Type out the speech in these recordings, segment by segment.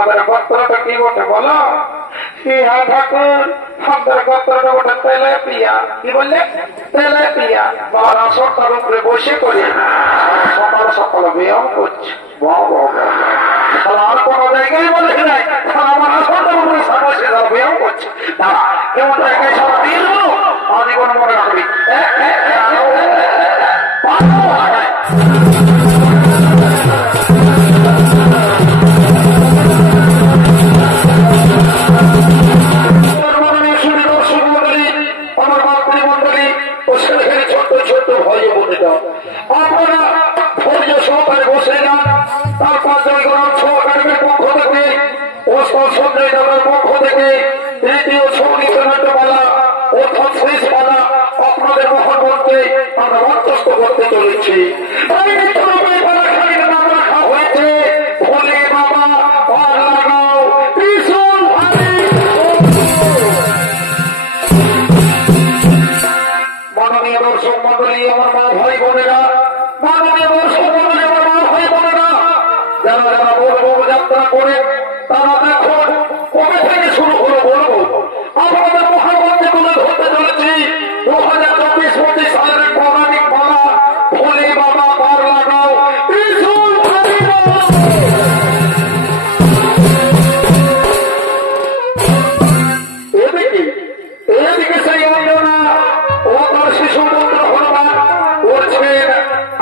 আমাদের গোত্রটা কি বটে বলো? হ্যাঁ ঠাকুর, আমাদের গোত্রটা বটে তেলে পিয়া। কি বললে? তেলে পিয়া। বাবা সকাল উপরে বসে করে সকাল সকাল ব্যায়াম করছে। আর কোন জায়গায় বলে নাই আমার আসলটা উপরে বসে ব্যায়াম করছে। দাঁড়া কেমন জায়গায় সব দিয়ে দেবো আমি কোনো মনে রাখবি। আপনারা ধৈর্য সহকারে বসে যান। তারপর জয়গণাথ সহকারের পক্ষ থেকে সঞ্জয় দাদার পক্ষ থেকে তৃতীয় সঙ্গীতমালা অর্থাৎ শেষ পালা আপনাদের মহানগরকে আমরা মধ্যস্থ করতে চলেছি। রাখা হয়েছে ভোলে বাবা পার লাগাও ভীষণ মাননীয় দর্শক মন্ডলী, আমার মা ভাই বোনেরা, মাননীয় দর্শক মন্ডলী, আমার মা ভাই বোনেরা, যারা যারা বলবো যাত্রা করে তারা দেখুন কবে থেকে শুরু হলো বলবো। আপনাদের মহাগঞ্জে তুলে ধরতে চলেছি 2024-25 সালের পৌরাণিক পালা ভোলে বাবা পার লাগাও ভীষণ এদিকে সেই অঞ্জনা ও তার শিশু পুত্র হনুমান করছেন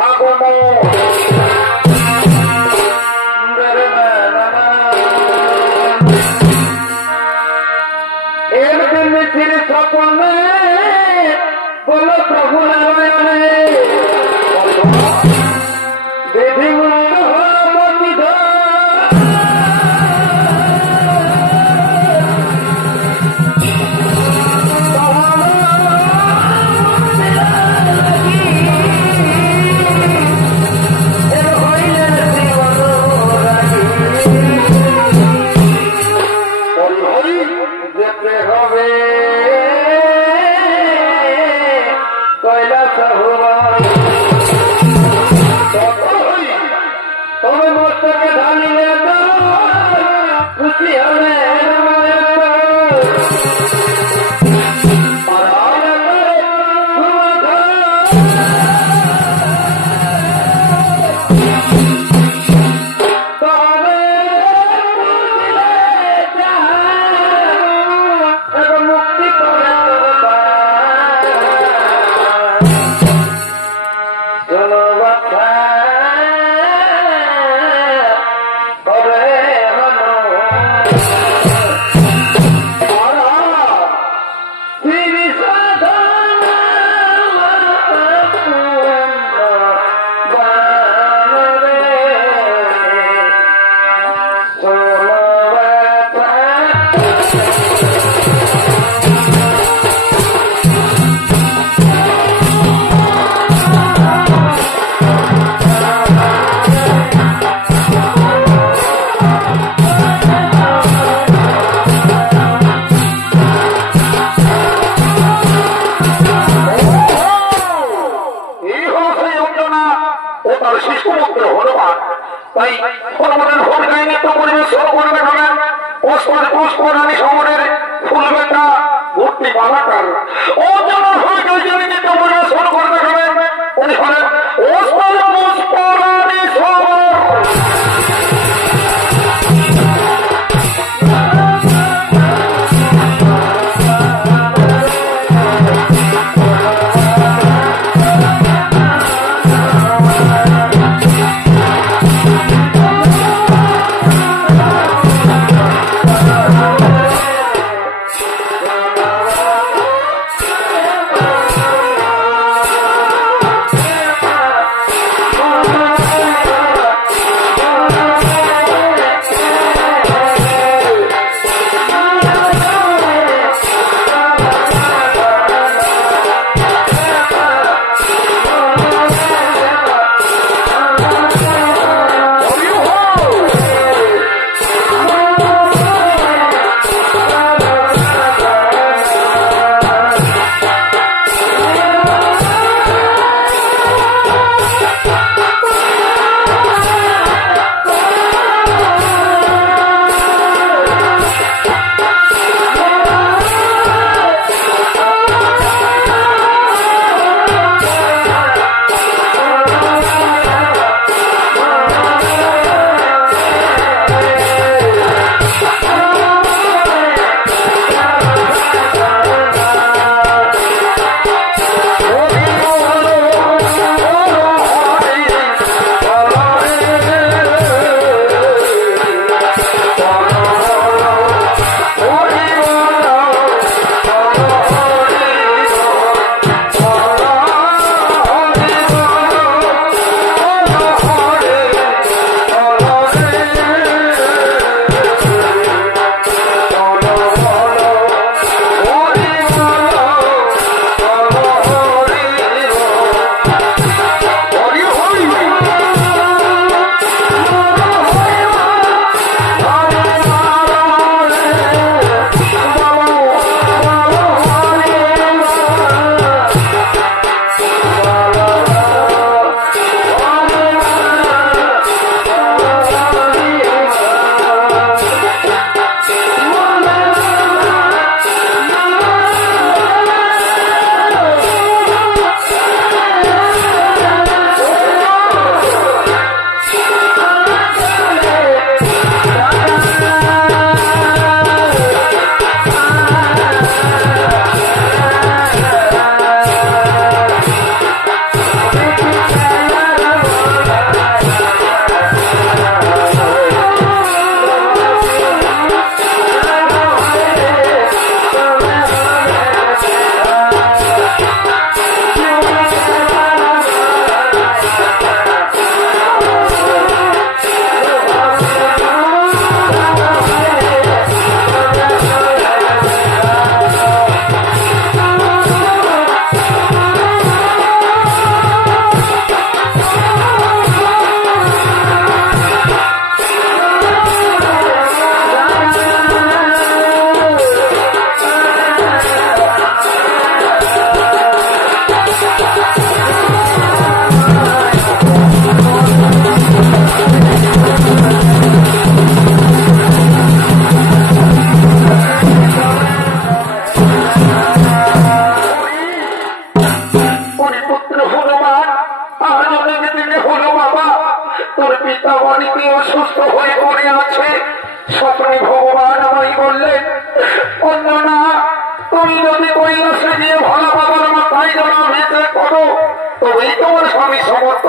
আগমন। এর জন্য তিনি সকলে বলো প্রভু নারায়ণে বিধিমুক্ত যেতে হবে কৈলাস তবে মস্তকে ধানিয়ে খুশি হবে তাই হনুমানের ভোট গাইনি তো পরিবেশন করবে হবেন পুষ্পরানী শহরের ফুলবেটা ভর্তি বালাকার ও যেন ভোট গাইনি তো পরিবেশন করবে হবেন উনি হলেন পুষ্পরানী শহর।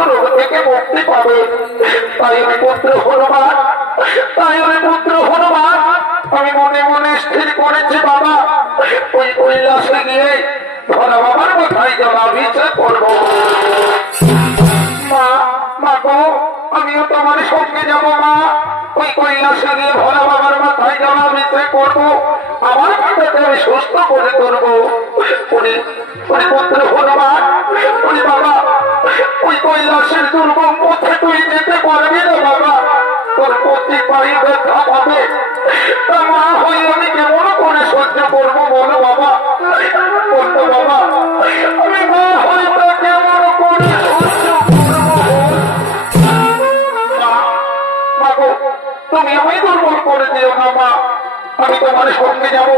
রোগ থেকে মুক্তি পাবে। তাই আমি পুত্র হনুমান, আমি মনে মনে স্থির করেছি বাবা, ওই কৈলাসে গিয়ে ভোলা বাবার মাথায় জলাভিষেক করবো। মা গো, আমিও তোমার সঙ্গে যাবো মা। ওই কৈলাসে গিয়ে ভোলা বাবার মাথায় জলাভিষেক করবো, আমার মাথাকে আমি সুস্থ করে তুলবো। পুত্র হনুমান, ওই বাবা, ওই কৈলাসের দুর্গম পথে তুই যেতে পারবি না বাবা, তোর প্রতি পাই ব্যথা পাবে। তা মা হয়ে আমি কেমন করে সহ্য করবো বলো বাবা, বলতো বাবা, আমি মা হয়ে তা কেমন করে সহ্য করবো? মা গো, তুমি আমি দুর্বল করে দিও না মা, আমি তোমার সঙ্গে যাবো।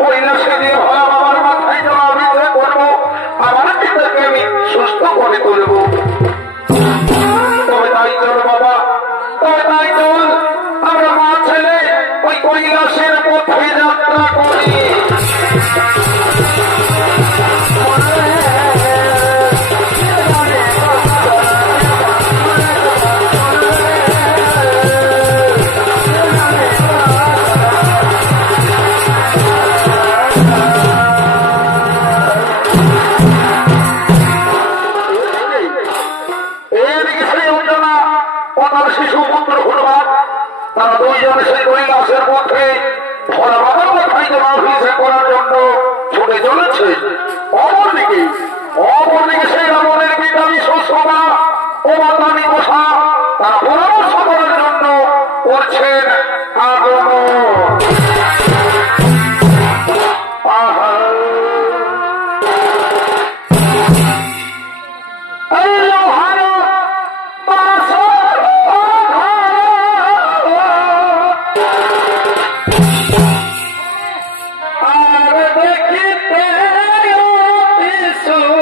কৈলাসে দিয়ে ভোলা বাবার মাথায় জলাভিষেক করবো, আমার পিতাকে আমি সুস্থ করে তুলবো। তবে তাই চল বাবা, তবে তাই চল, আমরা মা ছেলে ওই কৈলাসের পথে যাত্রা করি। শিশু পুত্র হনুমান তারা দুইজন সেই কৈলাসের পথে ভোলা বাবার মাথায় জলাভিষেক করার জন্য ছুটে চলেছে। অপরদিকে সেই রাবণের পিতামী সুষমা ও মাতামী বসা তারা পরামর্শ করার জন্য করছেন আগমন। So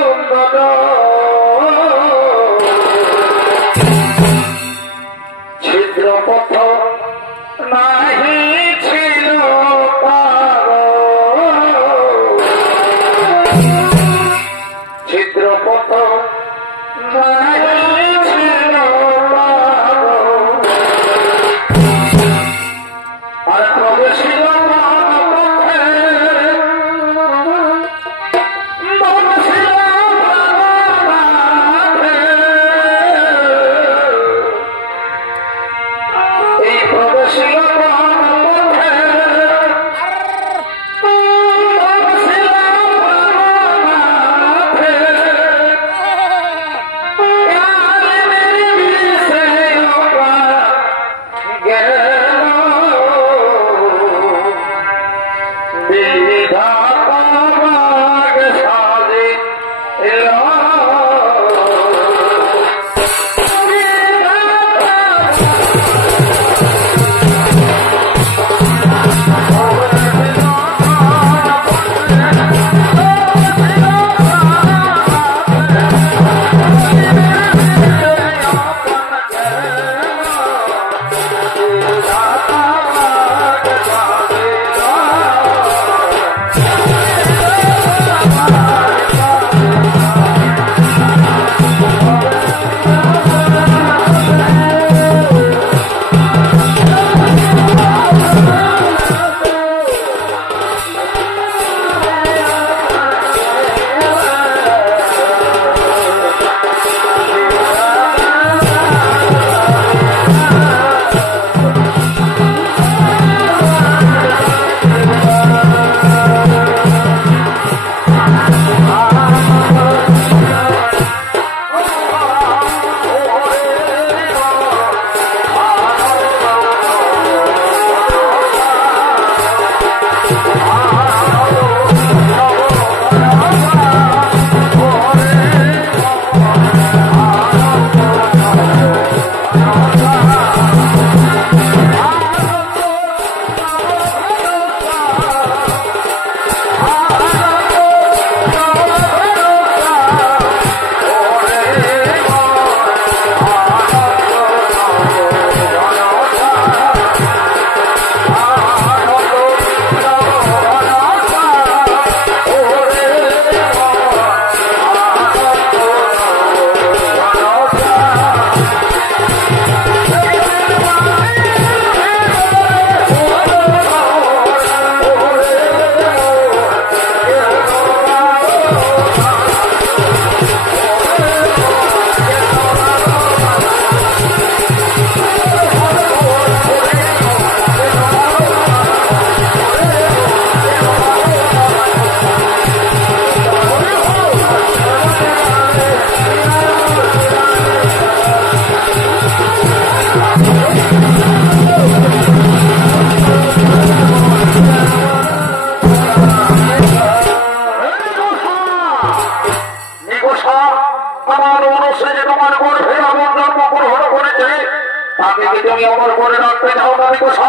অমর করে রাখতে চাও না কোথা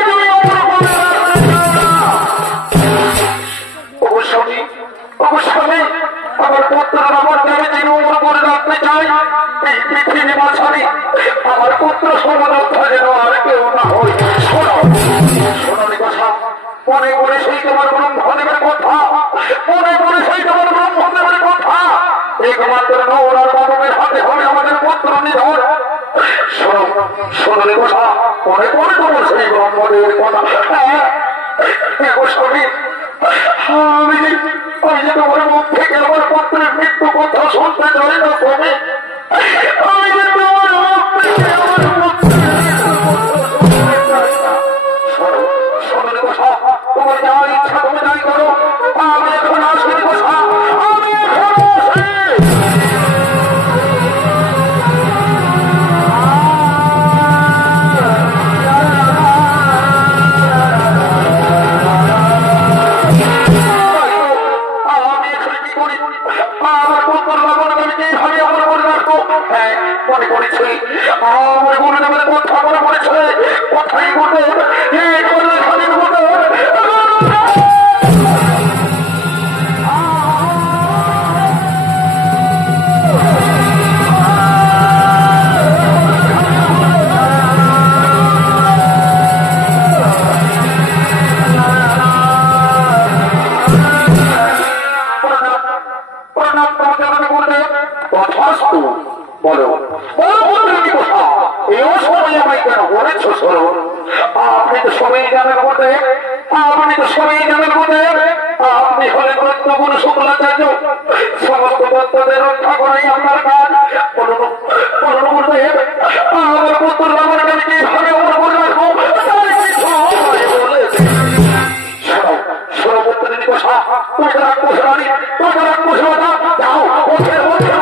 তুমি অমর করে রাখতে চাও না অবশ্যই অবশ্যই আমার পুত্রের আমার নামে যিনি অমর করে রাখতে চাই এই পৃথিবী মাঝারি আমার পুত্র সমানতা যেন আর কেউ না হয় শোনো শোনার কথা মনে করে সেই তোমার ব্রহ্মদেবের কথা মনে করে সেই তোমার ব্রহ্মদেবের কথা একমাত্র নৌরার মানবের হাতে হবে আমাদের পুত্র নিধন শোনার কথা মনে করে তোমার সেই ব্রহ্মদেবের কথা আমি যে তোমার মুখ থেকে আমার পুত্রের মৃত্যু কথা শুনতে চাই না তুমি আমি যে তোমার মুখ থেকে আমার শোনার কথা তোমার যা ইচ্ছা তুমি তাই করো আমি এখন আসি কথা আমি এখন আসি মনে করেছে আমার গুরুদেবের কথা মনে করেছে কথাই বলে আপনি তো সবাই জানেন বটে আপনি হলেন রত্নগুণ শুক্লাচার্য সমস্ত দত্তদের রক্ষা করাই আপনার কাজ আমার পুত্র আমার কাছে কিভাবে ওর বলে রাখবো সর্বত্রের কথা তুই রাখবো রানী তুই রাখবো যাও ওঠে ওঠে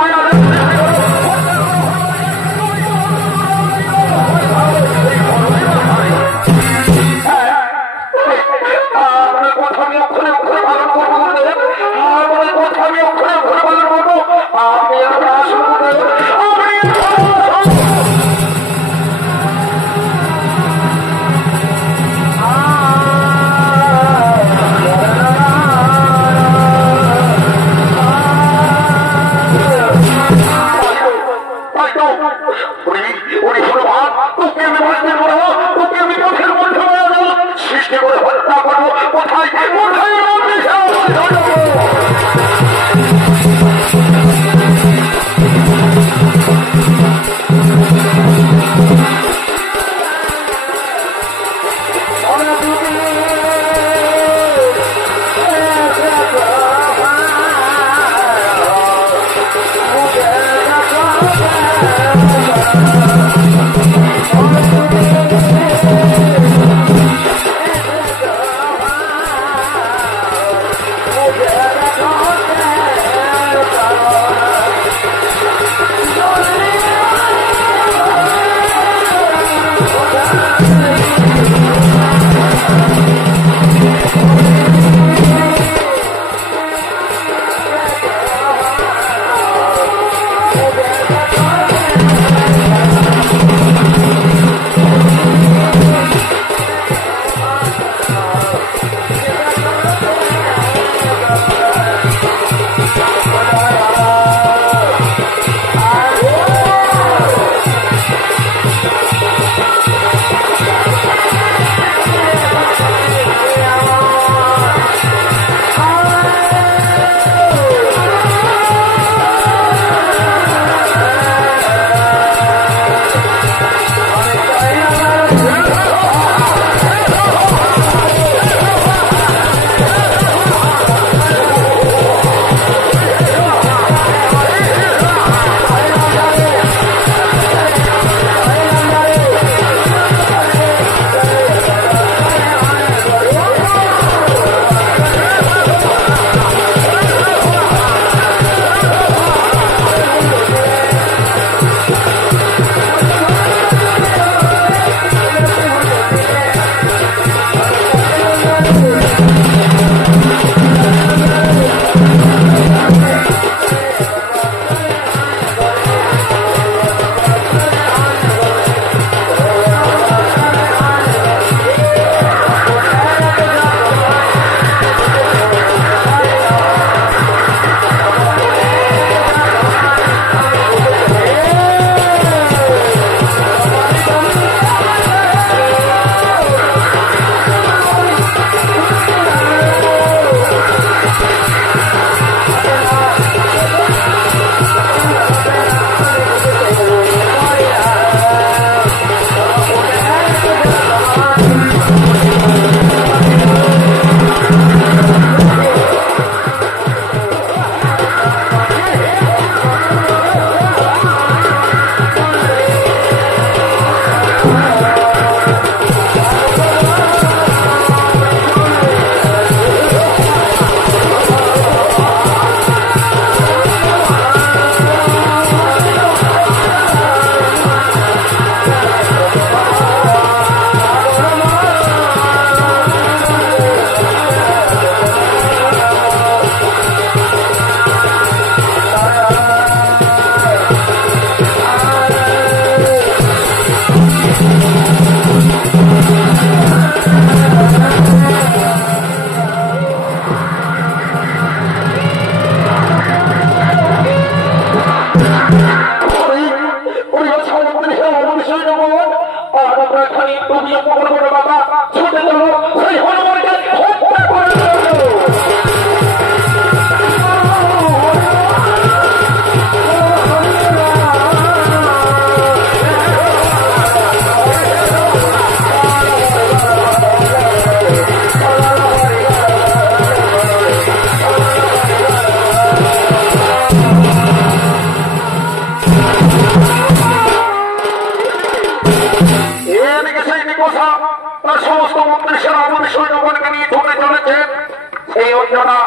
অঞ্জনা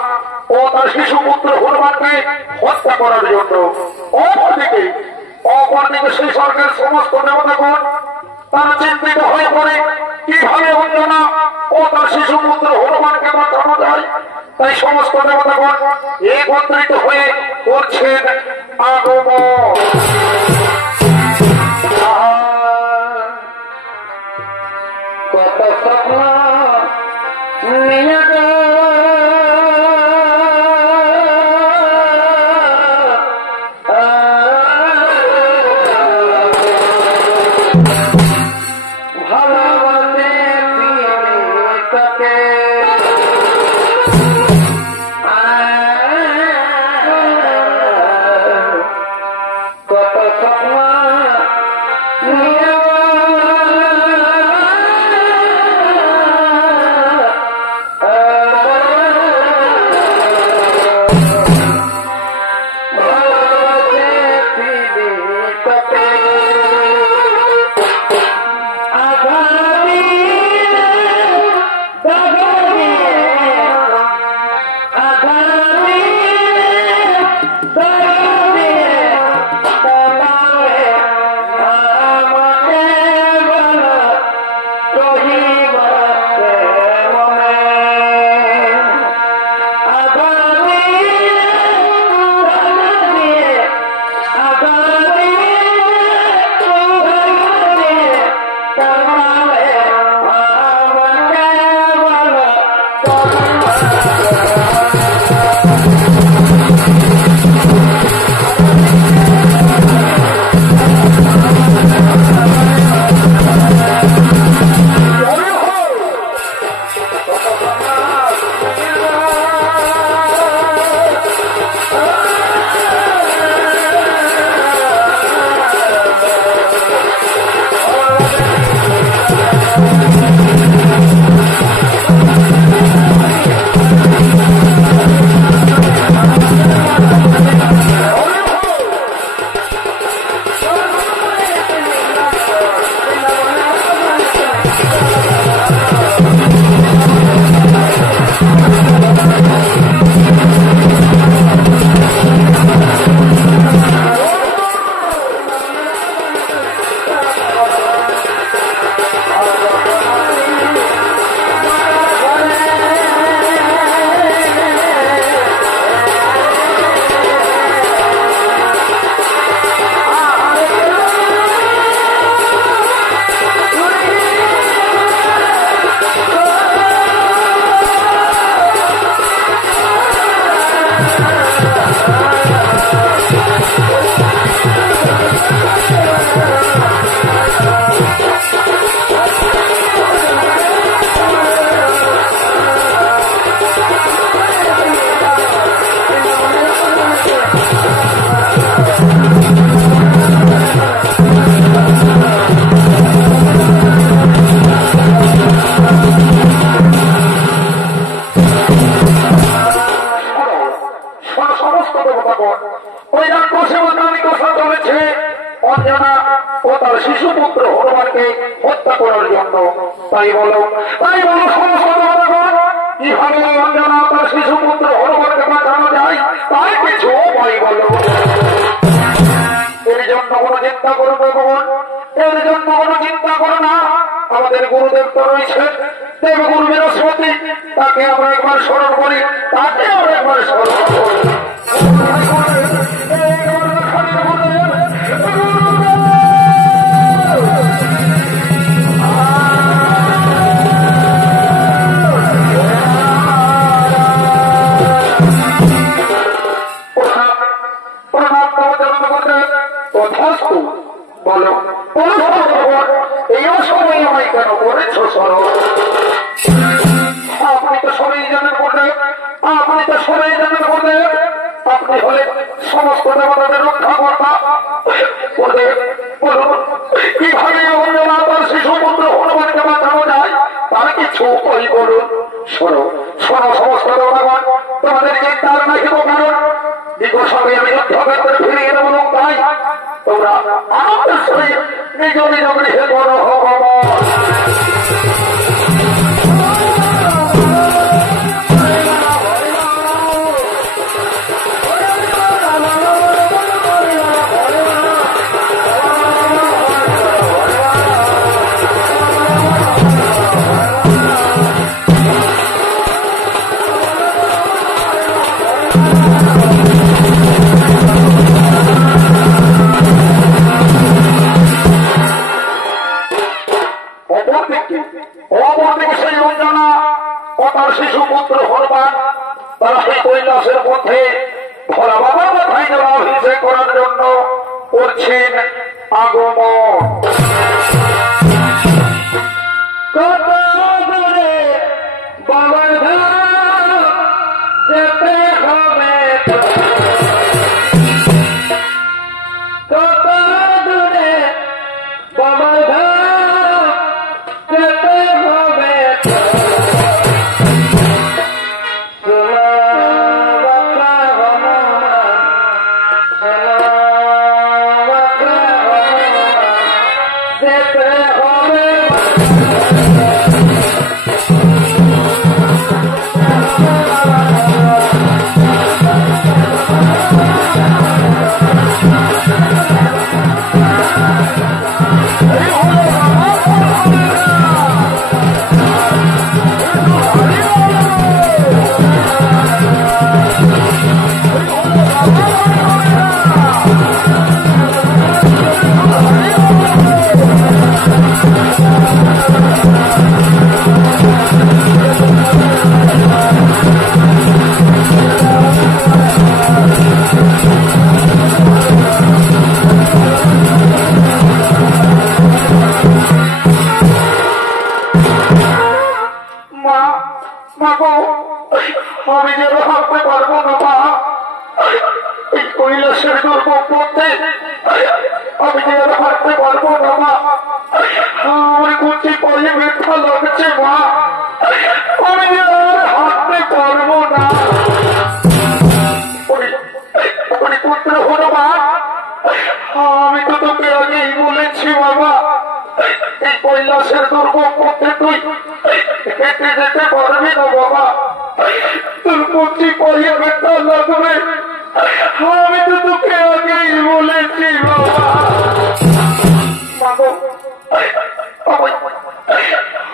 ও তার শিশু পুত্র হনুমানকে হত্যা করার জন্য। অপরদিকে সেই স্বর্গের সমস্ত দেবতাগণ তারা চিন্তিত হয়ে পড়ে কিভাবে অঞ্জনা ও তার শিশু পুত্র হনুমানকে বাঁচানো যায়। তাই সমস্ত দেবতাগণ একত্রিত হয়ে করছেন আগমন। কত স্বপ্ন নিয়ে আমার শিশু পুত্র হনুমান তারা সেই কৈলাসের মধ্যে ভোলা বাবার মাথায় জল অভিষেক করার জন্য করছেন আগমন। কত দূরে বাবার ধাম যেতে হবে, কত দূরে বাবার ধাম যেতে হবে, আমি যেন হাঁটতে পারবো না মা, এই কৈলাসের দুর্ভোগ মধ্যে আমি যেন হাঁটতে পারবো না মা, আমার কুচি পায়ে ব্যথা লাগছে মা, আমি যেন হাঁটতে পারবো না। পুত্র হনুমান, আমি তো তোকে আগেই বলেছি বাবা, এই কৈলাসের দুর্ভোগ মধ্যে তুই হেঁটে যেতে পারবি না বাবা, তোর কুচি পায়ে ব্যথা লাগবে, আমি তো তোকে আগেই বলেছি বাবা।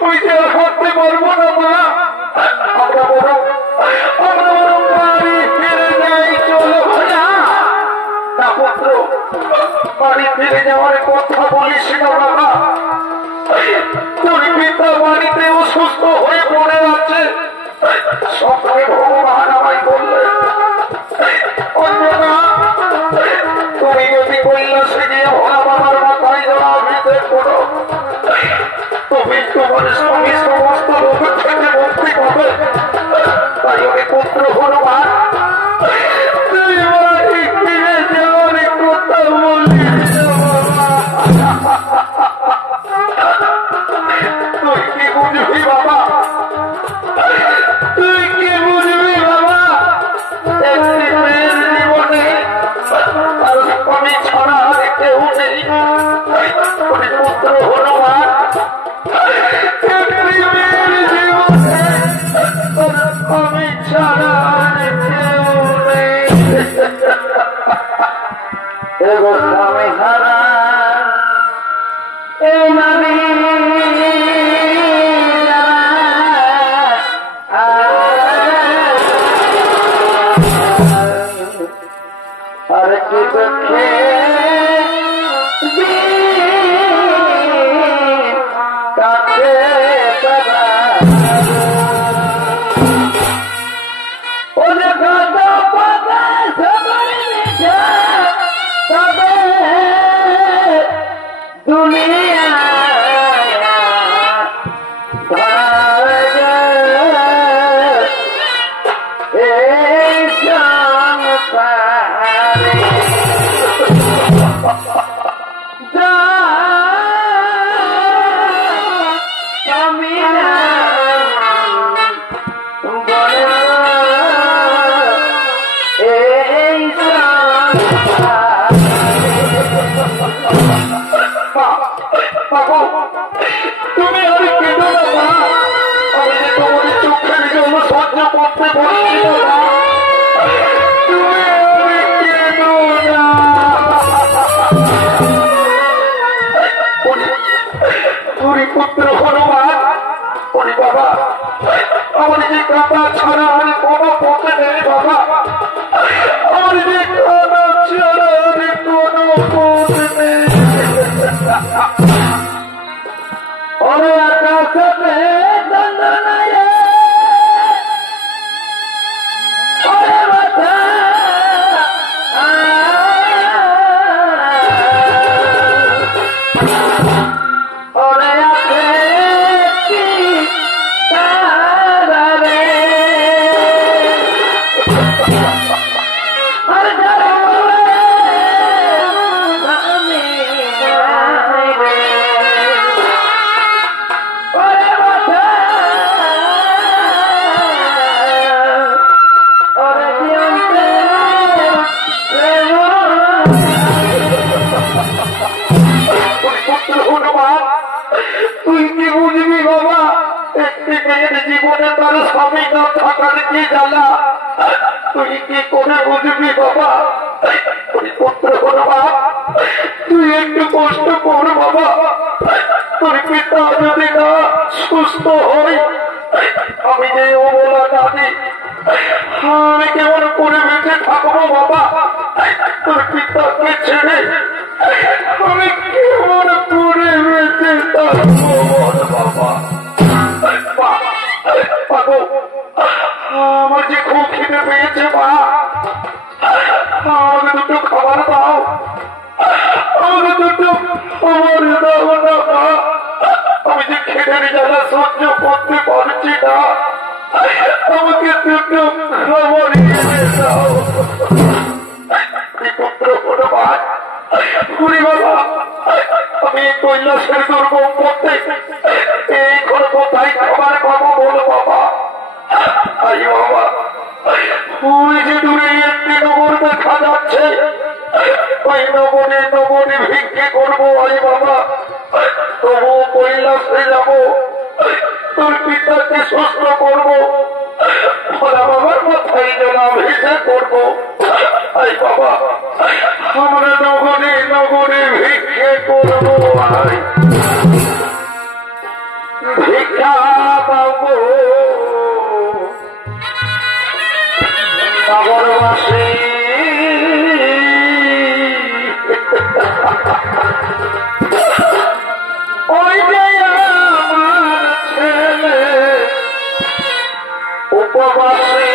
ওই যে হাঁটতে পারবো না মা, আমরা বরং বাড়ি ফিরে যাই, চলো না পুত্র, বাড়ি ফিরে যাওয়ার কথা বলিস না বাবা, তোর পিতা বাড়িতে অসুস্থ হয়ে পড়ে আছে, সকালে ভগবান আমায় বললেন তুমি যদি কৈলাসে গিয়ে ভোলা বাবার মাথায় যাওয়া অভিষেক করো, তুমি তোমার স্বামী সমস্ত রোগের থেকে মুক্তি পাবে। তাই আমি পুত্র হনুমান তুই বাড়ি ফিরে যাওয়ার কথা বলি, তুই কি বুঝবি বাবা, তুই কি বুঝবি বাবা, একটি মেয়ের জীবনে তার স্বামী ছাড়া আর কেউ নেই। পুত্র হনুমান, একটি মেয়ের জীবনে তার স্বামী ছাড়া আর কেউ নেই। এগো স্বামী হারা এই নবী আর কি দুঃখে কাছে ওদের কত পাবে তবে দুনিয়া তুমি আর কেঁদো না মা, আমি যে তোমার চোখের জন্য সহ্য করতে পারছি না, তুমি আর কেঁদো না। পুত্র হনুমান, বাবা আমার যে কাঁদা ছাড়া আর কোনো পথে নেই বাবা, আমার যে কাঁদা ছাড়া আর কোনো পথ নেই। আকাশে আমি না থাকার কি জ্বালা তুই কি করে বুঝবি বাবা? তুই পুত্র কোনো বাপ, তুই একটু কষ্ট কর বাবা। তোর পিতা যদি না সুস্থ হই, আমি যে অবলা জানি আমি কেমন করে বেঁচে থাকবো বাবা? তোর পিতাকে ছেড়ে আমি কেমন করে বেঁচে থাকবো বাবা? আমার যে খুব খিদে পেয়েছে মা, আমাকে দুটো খাবার দাও, আমাকে দুটো খাবার দাও না মা। আমি যে খেদের জ্বালা সহ্য করতে পারছি না, আমাকে দুটো খাবার এনে দাও। পুত্র কোনো ভাই পুরি বাবা, আমি কৈলাসের দুর্গম করতে এই কোনো কোথায় খাবার পাবো বলো বাবা? আই বাবা, ওই যে দূরে একটি নগর দেখা যাচ্ছে, ওই নগরে ভিক্ষে করবো। আই বাবা, তবু কৈলাসে যাবো, তোর পিতাকে সুস্থ করবো, ভোলা বাবার মাথায় জলাভিষেক করবো। আই বাবা, আমরা নগরে ভিক্ষে করবো। আই ভিক্ষা পাবো নগরবাসী, ওই যে আমার ছেলে উপবাসী,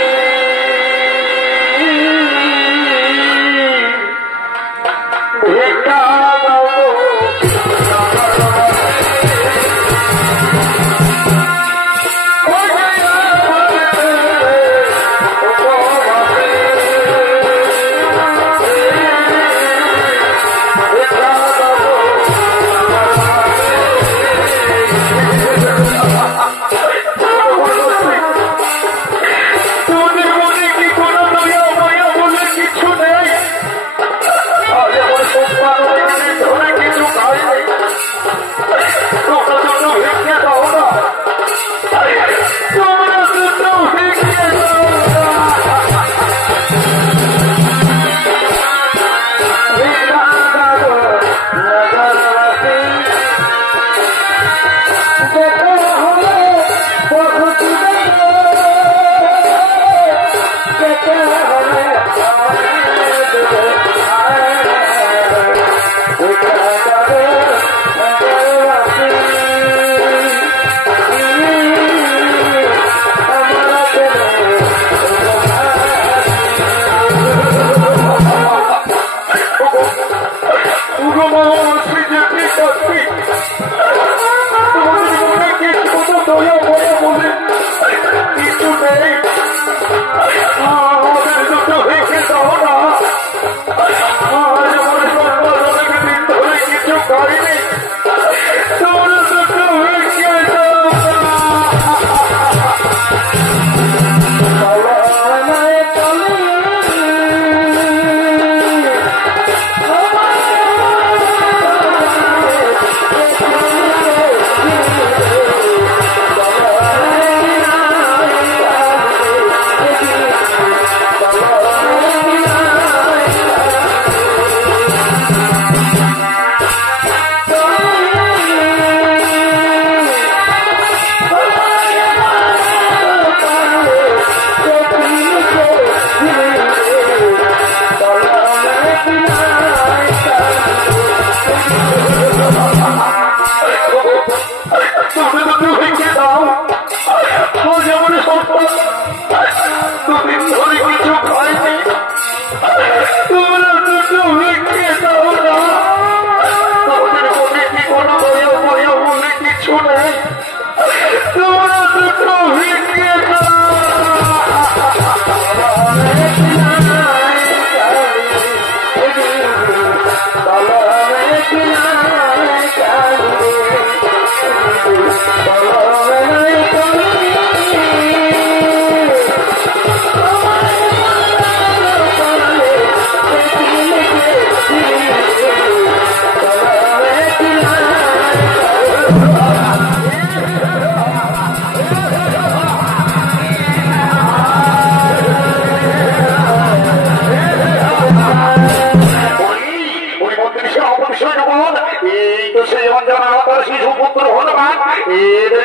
ভিক্ষা পাবো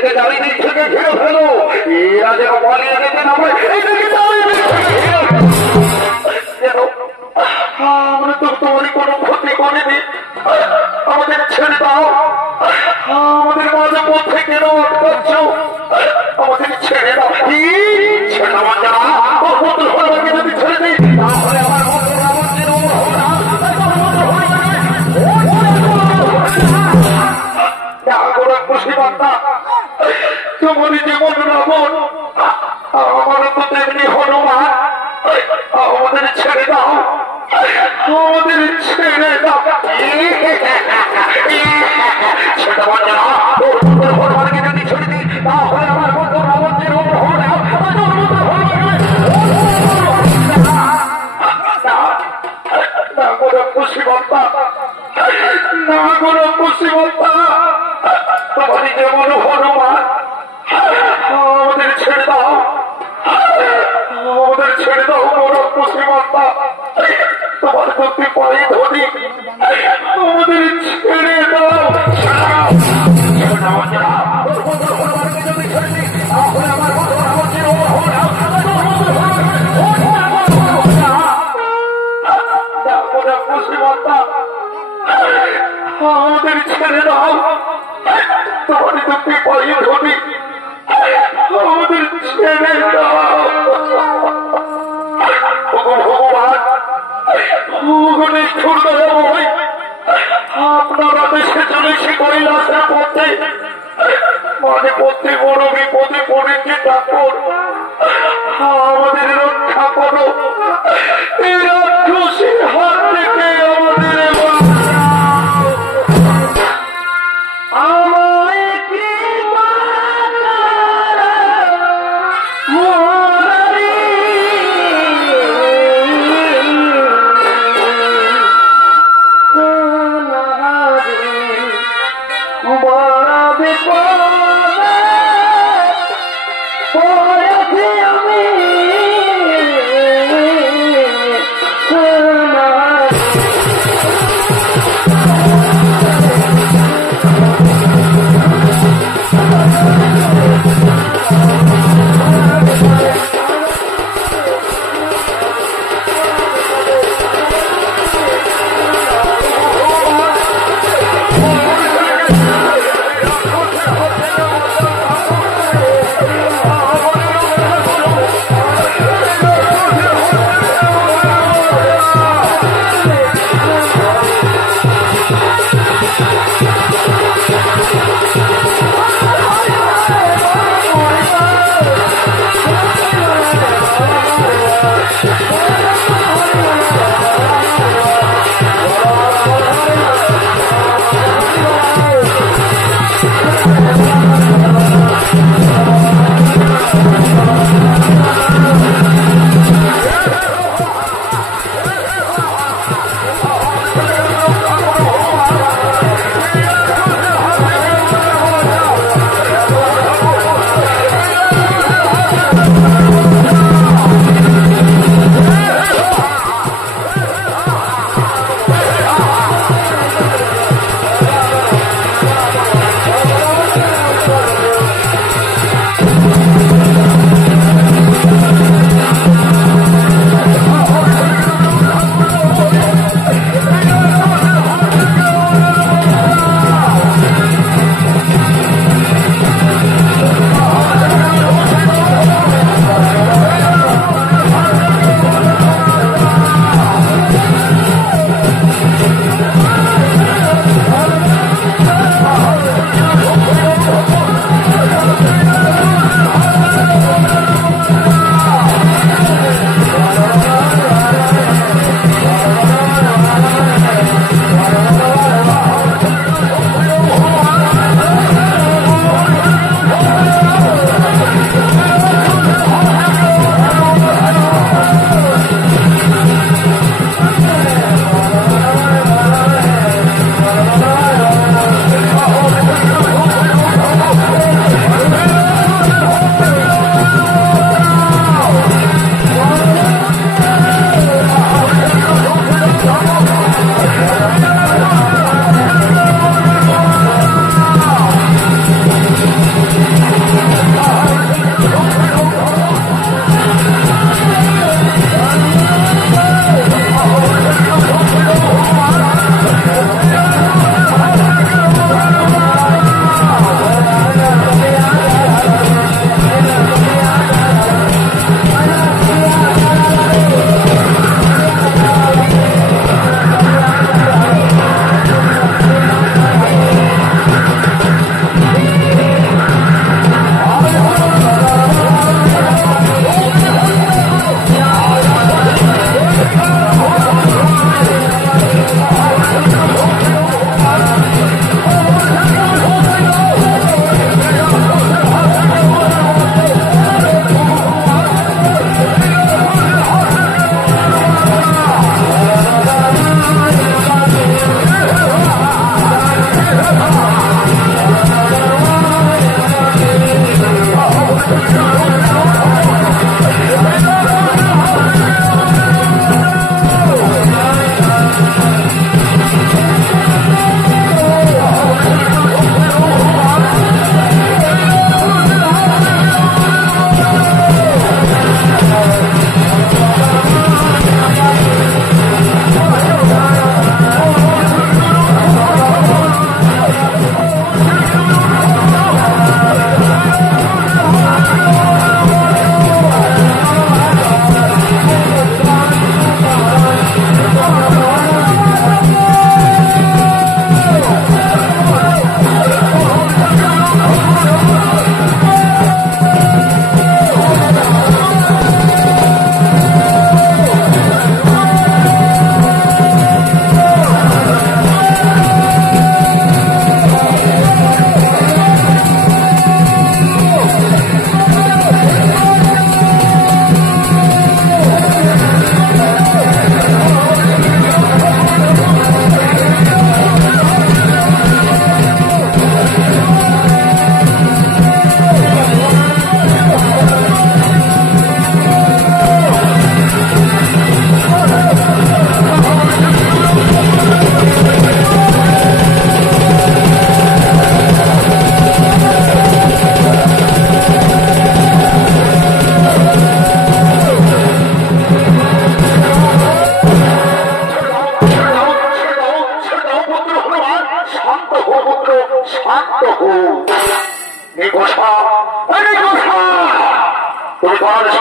এদেরকে চারিদিক থেকে ঘিরে ফেলো, এরা যেন পালিয়ে যেতে না পারে। আমরা তো তোমারই কোনো ক্ষতি করিনি, আমাদের ছেড়ে দাও। আমাদের মাঝে মধ্যে কেন আটকাচ্ছ? আমাদের ছেড়ে দাও। ছেড়ে দেওয়া যারা ওর বন্ধু হলকে যদি ছেড়ে দিই তাহলে আমার খুশি বার্তা। তোমারই যেমন রাবণ, আমারও তো তেমনি হনুমান। আমাদের ছেড়ে দাও, আমাদের ছেড়ে দাও। সেটা বলছে না, তোর বন্ধু হনুমানকে যদি ছেড়ে দিই তাহলে আমার বন্ধু রাবণ যেরকম হবে না। কোনো খুশি বার্তা, না কোনো খুশি বার্তা। তোমারই যেমন হনুমান, আমাদের ছেড়ে দাও, আমাদের ছেড়ে দাও। কোনো খুশি বার্তা, তোমার প্রতি পায়ে ধরি, আমাদের ছেড়ে দাও। খুশি বার্তা, আমাদের ছেড়ে দাও। তোমার প্রতি পায়ে ধরি, আমাদের ছেড়ে দাও। ভগবান, আপনারা দেশে চলেছি কৈলাসের পথে, মানে পথে বড় বিপদে পড়েছে ঠাকুর, আমাদের রক্ষা করো। এই রাক্ষসীর হাত থেকে আমাদের বড় বিপদ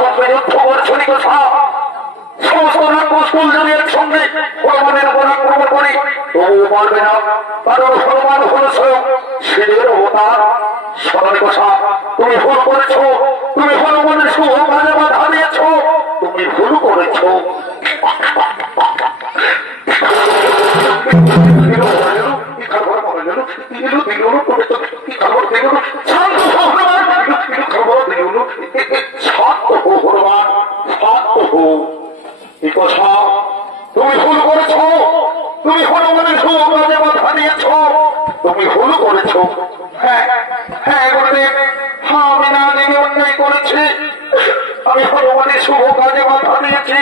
সঙ্গে যুদ্ধ করছনি কথা সমস্ত রাক্ষসকুল যদি একসঙ্গে হনুমানের উপর আক্রমণ করে তবুও পারবে না, কারণ হনুমান হল স্বয়ং শিবের অবতার। সোনালী কথা তুমি ভুল করেছ, তুমি হনুমানের শুভ কাজে বাধা দিয়েছ, তুমি ভুল করেছ। তুমি ভুল করেছ, তুমি হনুমানের শুভ কাজে বাধা দিয়েছ, তুমি ভুল করেছ। হ্যাঁ হ্যাঁ গুরুদেব, আমি না জেনে অন্যায় করেছি, আমি হনুমানের শুভ কাজে বাধা দিয়েছি,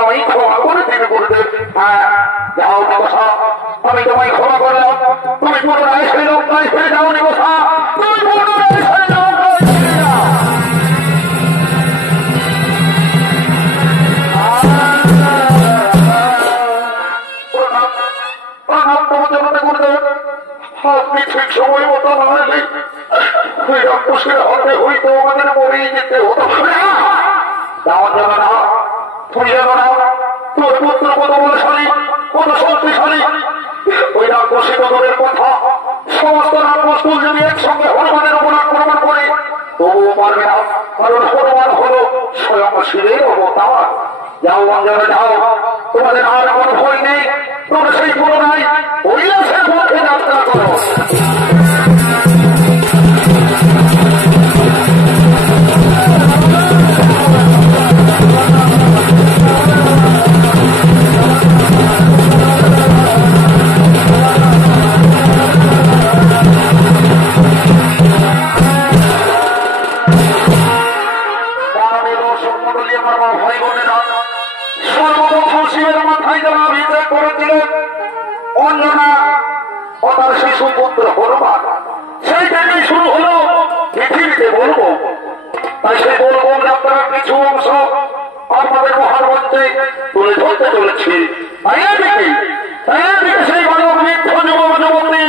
আমি ক্ষমা করে দেবে গুরুদেব। হ্যাঁ যাও কথা, আমি তোমায় ক্ষমা করলাম, তুমি পুনরায় সেই লোকটায় ফিরে যাও নি কথা, তুমি পুনরায় সেই লোকটায় ফিরে যাও। আপনি ঠিক সময় মতো না হলে ওই রাক্ষসের হাতে হইতো আমাদের মরে যেতে হতো। যাওয়া যাবে না, তুমি যাবে না, তোর পুত্র কত বলশালী, কত শক্তিশালী, ওই রাক্ষসী দলের কথা সমস্ত রাক্ষসকুল যদি একসঙ্গে হনুমানের উপর আক্রমণ করে তবুও পারবে না, কারণ হনুমান হল স্বয়ং শিবের অবতার। যাও যাবে যাও, তোমাদের আর কোনো ভয় নেই, তোমরা সেই পুনরায় উল্লাসের পথে যাত্রা করো। অঞ্জনা ও তার শিশু পুত্র হনুমান, সেই থেকেই শুরু হলো পৃথিবীতে বলবো। তাই সেই বলবো যাত্রার কিছু অংশ আপনাদের মহান মধ্যে তুলে ধরতে চলেছি। তাই এদিকে সেই মানব বৃদ্ধ যুবক যুবতী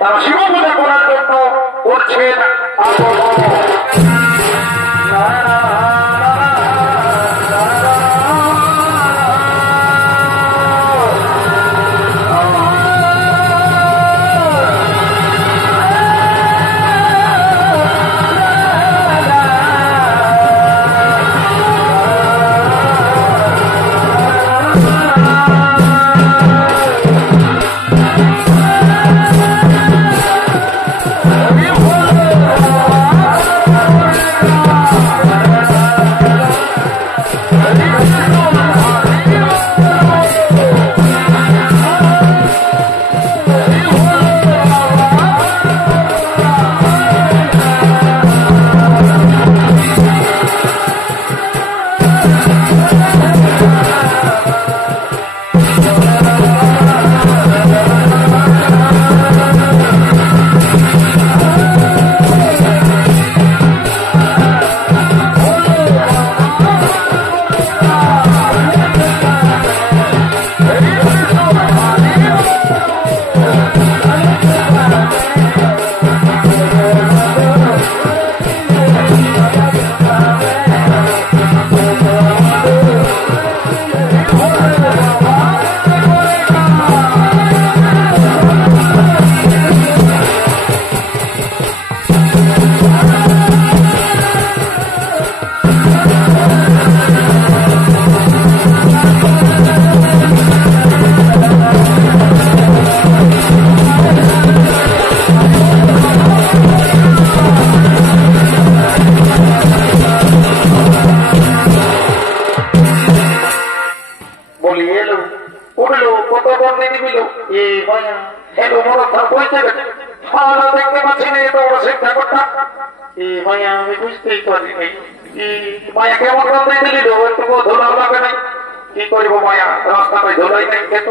তারা শিব পূজা করার জন্য করছেন আমি বুঝতেই পারিনি মায়া কেমন রান্নাই দিলি একটু ধোলা লাগে নাই, কি করব মায়া রাস্তাটা ধোলাই নাই খেত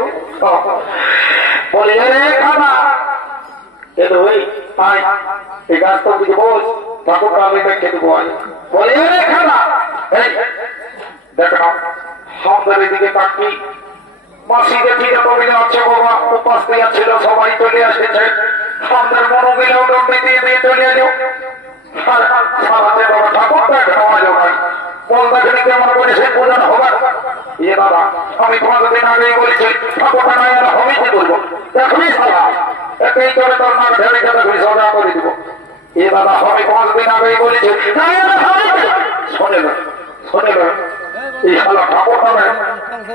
বলে খানা খেত ওই এই গাছটা কিছু বল ঠাকুর আমি খেতে বল বলে খানা দেখো আমাদের এদিকে কাকি মাসি দেখি কবিরা আছে বাবা উপাস দেওয়া ছিল সবাই চলে আসেছে আমাদের মনোমিলেও দণ্ডি দিয়ে দিয়ে চলে যাও সারাতে বাবা ঠাকুরটা খাওয়া যাও ভাই পলটা খেলে কেমন করে সেই পূজন হবে ইয়ে বাবা আমি 15 দিন আগেই বলেছি ঠাকুরটা নয় আর হমিতে বলবো দেখবি সালা একই করে তোর নাম ঢেলে খেতে ঘুরি সজা করে দিব এ বাবা আমি 5 দিন আগেই বলেছি শোনে না এই সালা ঠাকুরটা নয়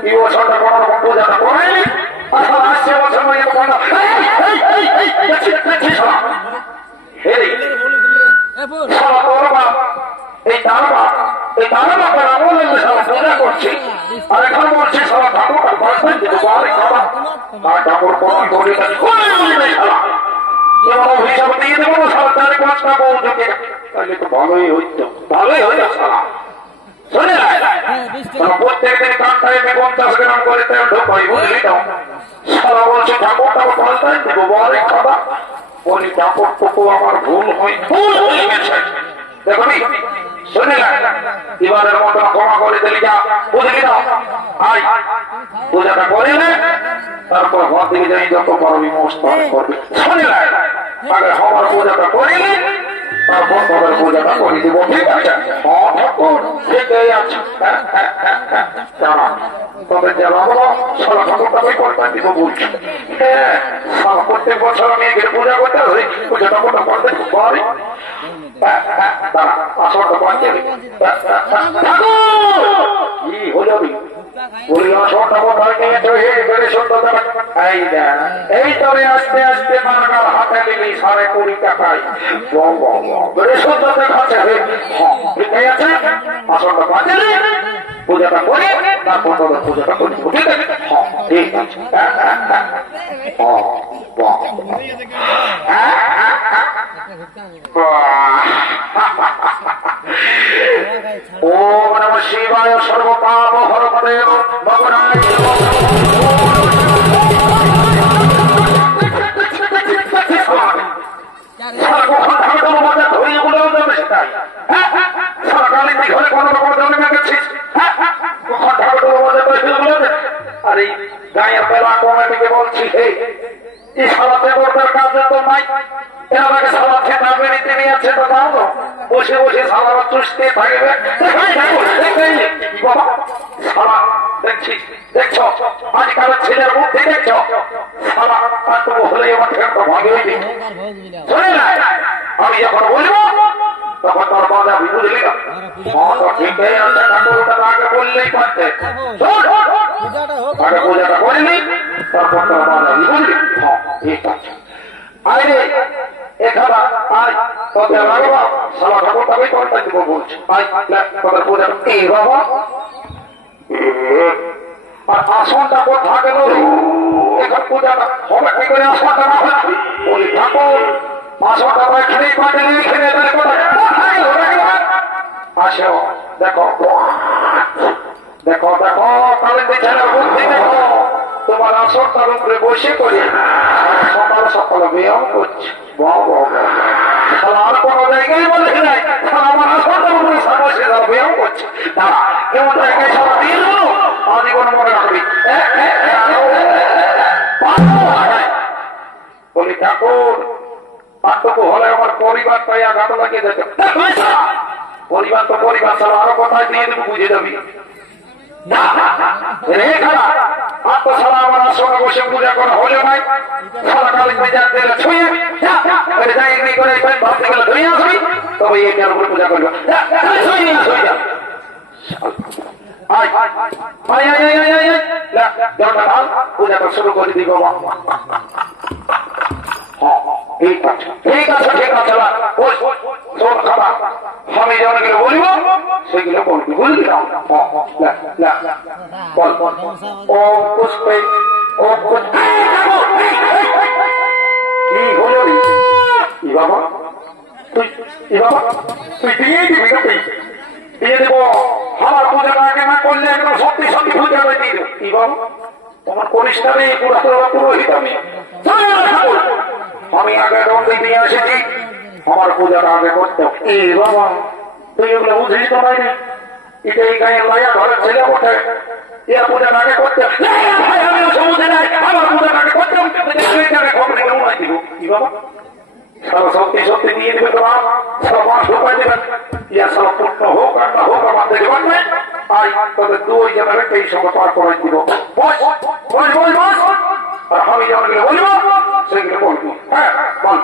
এই বছরটা কোনো রকম পূজাটা করে আসলে আসছে বছর নয় কোনো সালা তোর বাপ এই দাঁড়া আমলে সারা পূজা করছি আর এখন বলছি সারা ঠাকুর ঠাকুর হিসাব দিয়ে দেবো সারা 4-5টা বউ ঢুকে তাহলে তো ভালোই হইতো সারা শোনে প্রত্যেকদিন কান্টায় 50 গ্রাম করে তেল ঢোকাই বুঝলি তো সারা বলছে ঠাকুরটা পাল্টাই দেবো বাড়ি খাবা বলি ঠাকুরটুকু আমার ভুল হয়ে গেছে দেখো শুনে এবারের মতো ক্ষমা করে দিলি যা বুঝলি না আই পূজাটা করে নে তারপর ঘর থেকে যাই যত পারবি মস্তান করবি শুনে আগে আমার পূজাটা করে নে তারপর তোদের পূজাটা করে দিব ঠিক আছে ঠিকই আছে তবে যারা বলো সারা ঠাকুরটাকে পাল্টা দিব বলছি হ্যাঁ প্রত্যেক বছর আমি এগের পূজা করতে আসি পূজাটা মোটা করতে খুব পারি আসরটা পাচ্ছে কি হলো এই তবে আস্তে আস্তে মার্গার হাতে নিবি 20.5 টাকায় খাচ্ছে আসরটা পাচ্ছে পূজাটা করে তারপর পূজাটা করি ঠিক আছে ওম নমঃ শিবায় সর্বকাম হরপদেব ভগবান আরে গায়ের বেলা কমিটিকে বলছি এই সালাতে বর্তার কাজ তো নাই এনাকে সালাদ খেতে বেরিতে নিয়েছে তো তাও বসে বসে সালাদ চুষতে থাকবে সালাদ দেখছি দেখছো আজকালের ছেলের মধ্যে দেখছো সালাদ হলে আমার খেলতে ভাগে শোনে না আমি যখন বলবো তখন তোর বাধা বুঝলি না ঠিকই আছে ঠাকুরটা আগে বললেই পারতে আগে পূজাটা করিনি তারপর তোর বাধা বুঝলি ঠিক আছে আরে এখানে আজ তোদের লাগবা সালা ঠাকুরটাকে পাল্টা দিব বলছি তোদের পূজাটা এই বাবা আর আসনটা কোথা গেল এখন পূজাটা হবে কি করে আসনটা না হয় বলি ঠাকুর আসনটা এখানেই পাঠিয়ে এখানে আসো দেখো দেখো দেখো তাহলে বেচারা বুদ্ধি দেখো তোমার আসনটার উপরে বসে করে সকাল সকাল ব্যায়াম করছে আর কোনো জায়গায় বলে নাই আমার আসনটার উপরে বসে ব্যায়াম করছে কেমন জায়গায় সব দিল আজীবন মনে রাখবি বলি ঠাকুর পার্থক্য হলে আমার পরিবারটাই আঘাত লাগিয়ে যেত পরিবার তো পরিবার ছাড়া আরো কোথায় দিয়ে দেবো বুঝে যাবি ছাড়া আমার আসনে বসে পূজা করা হলো নাই সারা কালে ছুঁয়ে যাই করে ভাবতে গেলে ধরে আসবি তবে এটার উপরে পূজা করবো পূজাটা শুরু করে দিব ঠিক আছে ঠিক আছে ঠিক আছে আমি যেগুলো বলব সেগুলো বলবি বুঝলি ও পুষ্পে ও কি হলো বাবা তুই দিয়ে দিবি না দিয়ে দেবো আমার পূজাটা আগে না করলে একদম সত্যি সত্যি পূজা করে দিয়ে দেবো কি বাবা তোমার কনিষ্ঠানে পুরোহিত আমি আগে রঙে নিয়ে এসেছি আমার পূজাটা আগে করতে বাবা তুই এগুলো বুঝিস তো নাই এটা এই গায়ে লাইয়া ঘরের ছেলে ওঠে এর পূজাটা আগে করতে আমার পূজাটা আগে করতে কি বাবা সব সত্যি সত্যি দিয়ে দেবে তোমার সব মাস ঢোকাই দেবেন ইয়া সব পূর্ণ হোক আর না হোক আমার দেখে তবে দুই জনের এই সময় পার করে দিব। আর আমি যেমনগুলো বলব সেগুলো বলবো। হ্যাঁ বল।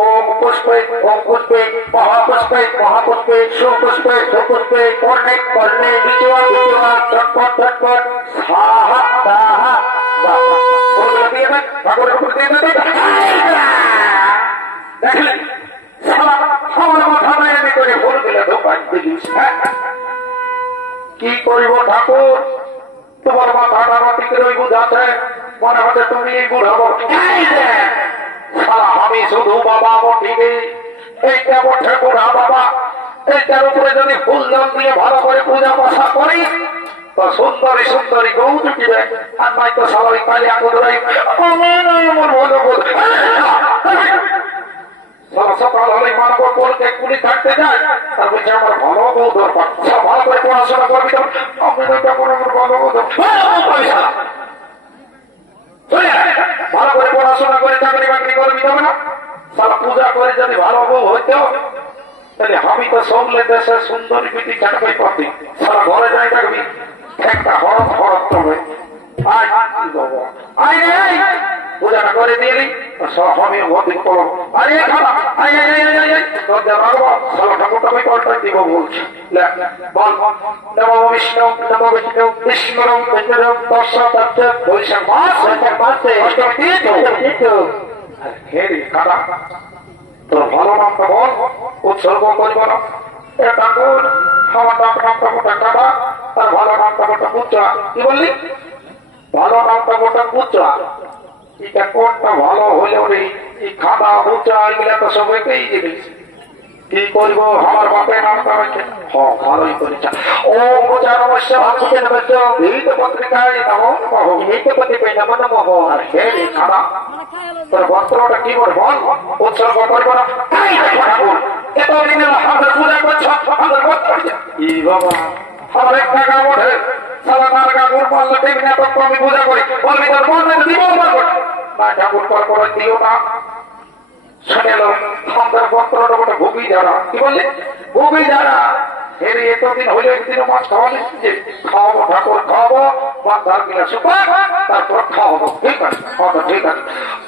ওম পুষ্পে মহাপুষ্পে মহাপুষ্পে সুপুষ্পে সুপুষ্পে কর্ণে কর্ণে বিচুয়া বিচুয়া ঝটপট ঝটপট সাহা সাহা ঠাকুরের উপর দিয়ে দেখলেন আমার মাথা মেয়ে করে ভুল দিলে ঢোকাই দিলিস। কি করিব ঠাকুর, তোমার মাথাটা মাটিতে ওই বুঝাচ্ছে মনে হচ্ছে তুমি বুঝাবো। আমি শুধু বাবা মঠিবে এইটা বটে বুড়া বাবা, এইটার উপরে যদি ফুলদান দিয়ে ভালো করে পূজা পাশা করি তো সুন্দরী সুন্দরী গৌ জুটিবে। আর নাই তো সবাই পালি আগুরাই সকাল হলে মানব বলকে কুলি থাকতে যায়, তার বলছে আমার ভালো বউ দরকার, ভালো করে পড়াশোনা করবি তো ভালো বউ ভালো করে পড়াশোনা করে চাকরি বাকরি করবি তবে না। সারা পূজা করে যদি ভালো বউ হইত তাহলে আমি তো সবলে দেশের সুন্দরী বিটি চাকরি করতি, সারা ঘরে যাই থাকবি একটা হরফ হরফ তবে পূজাটা করে দিয়ে আমি ভর্তি করবো। আরে ঠাকুরটা আমি কলটাই দিব বলছি। বল নম বিষ্ণু নম বিষ্ণু বিষ্ণুরম বিষ্ণুরম দর্শক বৈশাখ মাস মাসে তোর ভালো নামটা বল, উৎসর্গ করবো না। ঠাকুর আমার নামটা মোটা কাটা, তার ভালো নামটা মোটা পুত্রা। কি বললি? ভালো নামটা মোটা পুত্রা। এটা কোনটা ভালো হলেও রে, এই খাদা পুত্রা এগুলা তো সবাইকেই জিনিস। কি করবো, আমার বাপের নামটা হয়েছে ভালোই করেছে। ও বোঝা নমস্য এই তো পত্রিকায় এই তো পত্রিকায় নম নম। আর হে রে খাদা, তোর বস্ত্রটা কি বল বল, উৎসর্গ করবো না। এতদিন আমাদের পূজা করছ, আমাদের বস্ত্র বাবা আমার এক টাকা ওঠে সারা টাকা গুড় পারলে দেবি না, তখন আমি পূজা করি বলবি তোর মন দিব না ঠাকুর পর করে দিও না। শুনে এলো আমাদের বস্ত্রটা ওটা ভুগি যারা। কি বললি? ভুগি যারা হেরে এতদিন হইলে একদিনও মাছ খাওয়ালে যে খাওয়াবো ঠাকুর খাওয়াবো মাথার গিলা সুপা তারপর খাওয়াবো। ঠিক আছে ঠিক আছে।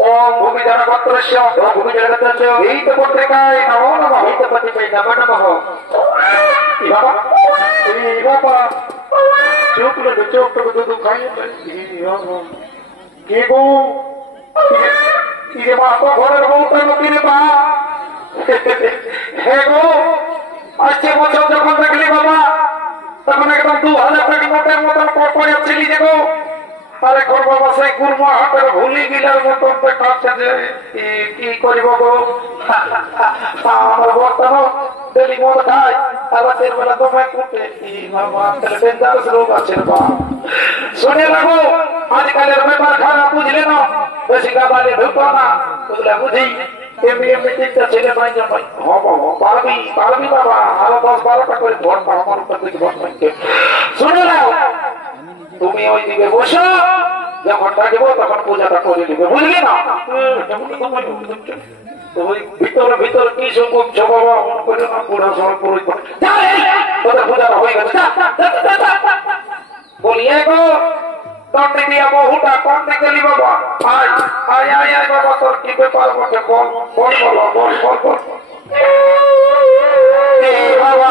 ও ভূমি যারা গোত্রস্য ভূমি যারা গোত্রস্য এই তো পত্রিকায় নমো নমঃ এই তো পত্রিকায় নমো নমঃ। বাবা চোখ লোক চোখটাকে দুধ খাইয়ে কে গো মা তো ঘরের বউটা নদীর মা। হে গো আজকে বছর যখন দেখলি বাবা তখন একদম 2000 টাকা নোটের মতন পড়ে ছিলি যে গো। আর এখন বাবা সেই গুরমা হাটের ভুলি গিলার মতন দেখাচ্ছে যে কি করিব গো। আমার বর্তমান ডেলি মদ খায় আর রাতের বেলা তোমায় করতে বাবা তাহলে ডেঞ্জারাস রোগ আছে বাবা। শুনে রাখো আজকালের ব্যাপার খারাপ বুঝলে না, বেশি গাবালে ঢুকো না, ওগুলা বুঝি এমনি এমনি তিনটা ছেলে পাই যাবাই পারবি পারবি বাবা। আরো 10-12টা করে ভোট পা আমার উপর থেকে ভোট পাইতে। শুনে নাও তুমি ওই দিকে বসো, যখন ডাকবো তখন পূজাটা করে দিবে বুঝলি না। ভিতরে ভিতরে কি সব বাবা করে না পুরো সময় পুরোই তোদের পূজাটা হয়ে গেছে বলিয়ে গো দণ্ডে দিয়া বহুটা কন্যে গেলি বাবা। আয় আয় আয় আয় বাবা তোর কি ব্যাপার বটে বল বল বল বল বল বল বাবা।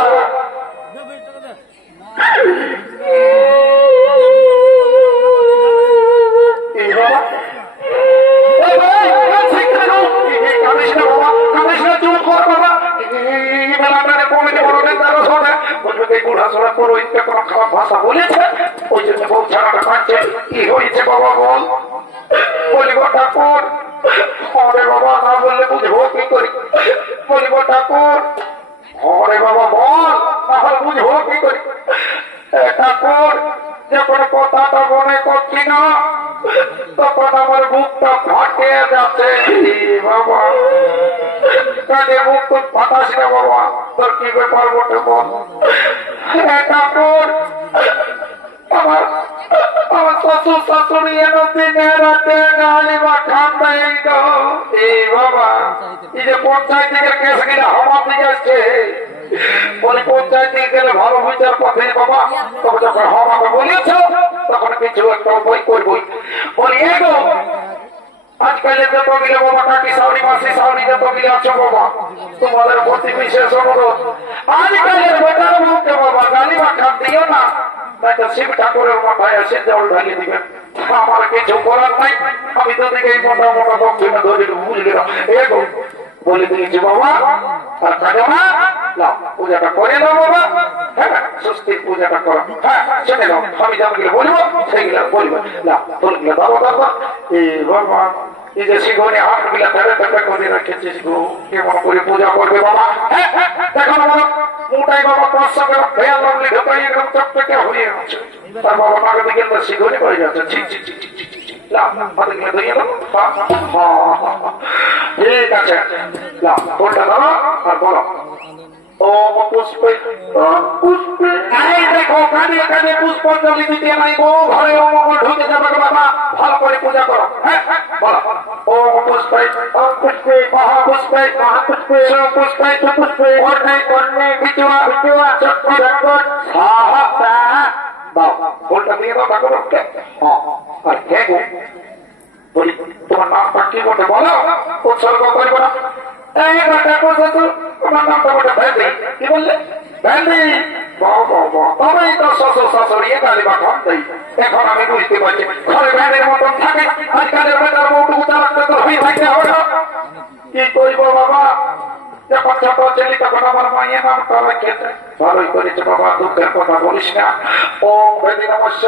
খারাপ ভাষা বলেছে ওই জন্য বউ ছাড়াটা পাচ্ছে। কি হয়েছে বাবা বল? বলিব ঠাকুর হরে বাবা না বললে বুঝবো কি করি। বলিব ঠাকুর হরে বাবা বল তাহলে বুঝবো কি করি। ঠাকুর যখন কথাটা মনে করছি না তখন আমার বুকটা ফাটে যাচ্ছে বাবা। কাজে বুক তো ফাটাস না বাবা, তোর কি ব্যাপার বটে বল। ঠাকুর আমার আমার শ্বশুর শাশুড়ি এলো দিনে রাতে গালি বা খান এই গো এই বাবা এই যে পঞ্চায়েত থেকে কেস কিনা হওয়া দিয়ে যাচ্ছে বলি পঞ্চায়েত থেকে গেলে ভালো বিচার পথে বাবা তবে যখন হওয়াকে বলিয়েছ তখন কিছু একটা বই করবই বলি এগো আজকাল যত গেলে বাবা কাকি সাউরি মাসি সাউরি যত গেলে আছো বাবা তোমাদের প্রতি বিশেষ অনুরোধ আজকালের বেটার মুখে বাবা গালি বা খান দিও না নয়তো শিব ঠাকুরের মাথায় এসে জল ঢালিয়ে দিবেন আমার কিছু করার নাই আমি তো দিকে এই মোটা মোটা বক্তব্য ধরে বুঝলি না এগো বলে দিয়েছি বাবা আর কাজে না পূজাটা করে দাও বাবা হ্যাঁ সুস্থির পূজাটা করো হ্যাঁ শুনে দাও আমি যেগুলো বলবো সেইগুলো বলবো না তোরগুলো দাও দাও এই বাবা এই যে শিখনে হাত গুলা ধরে ধরে করে রেখেছিস গো কেমন করে পূজা করবে বাবা দেখো বাবা মোটাই বাবা তোর সঙ্গে ভেয়াল লাগলে ঢোকাই একদম চকচকে হয়ে যাচ্ছে তার বাবা মাকে দিকে শিখনে করে যাচ্ছে ঠিক ঠিক ঠিক ঠিক ঠিক ঠিক আছে কোনটা দাও আর বলো ও পুষ্পে পুষ্পে এই দেখো কাঁদিয়ে কাঁদিয়ে পুষ্পাঞ্জলি দিতে নাই গো ঘরে ও ঢুকে যাবে বাবা ভালো করে পূজা করো হ্যাঁ বলো ও পুষ্পে পুষ্পে মহাপুষ্পে মহাপুষ্পে পুষ্পে পুষ্পে কর্ণে কর্ণে বিচুয়া বিচুয়া চক্র চক্র সাহা দাও কোনটা দিয়ে দাও ঠাকুরকে আর কে গো বলি তোমার নামটা কি বটে বলো উৎসর্গ করবো না ঠাকুর তোমার নামটা বটে ভ্যান্ডি কি বললে ভ্যান্ডি তবেই তো শ্বশুর শাশুড়ি গালি বা খান দেই এখন আমি বুঝতে পারছি ঘরে ভ্যান্ডের মতন থাকে আজকালের বেটার বউটুকু চালাতে তো হয়ে থাকতে হবে না কি করবো বাবা যখন ছোট ছেলে তখন আমার মায়ের নামটা রেখেছে ভালোই করেছে বাবা দুঃখের কথা বলিস না ও ভেদি নমস্য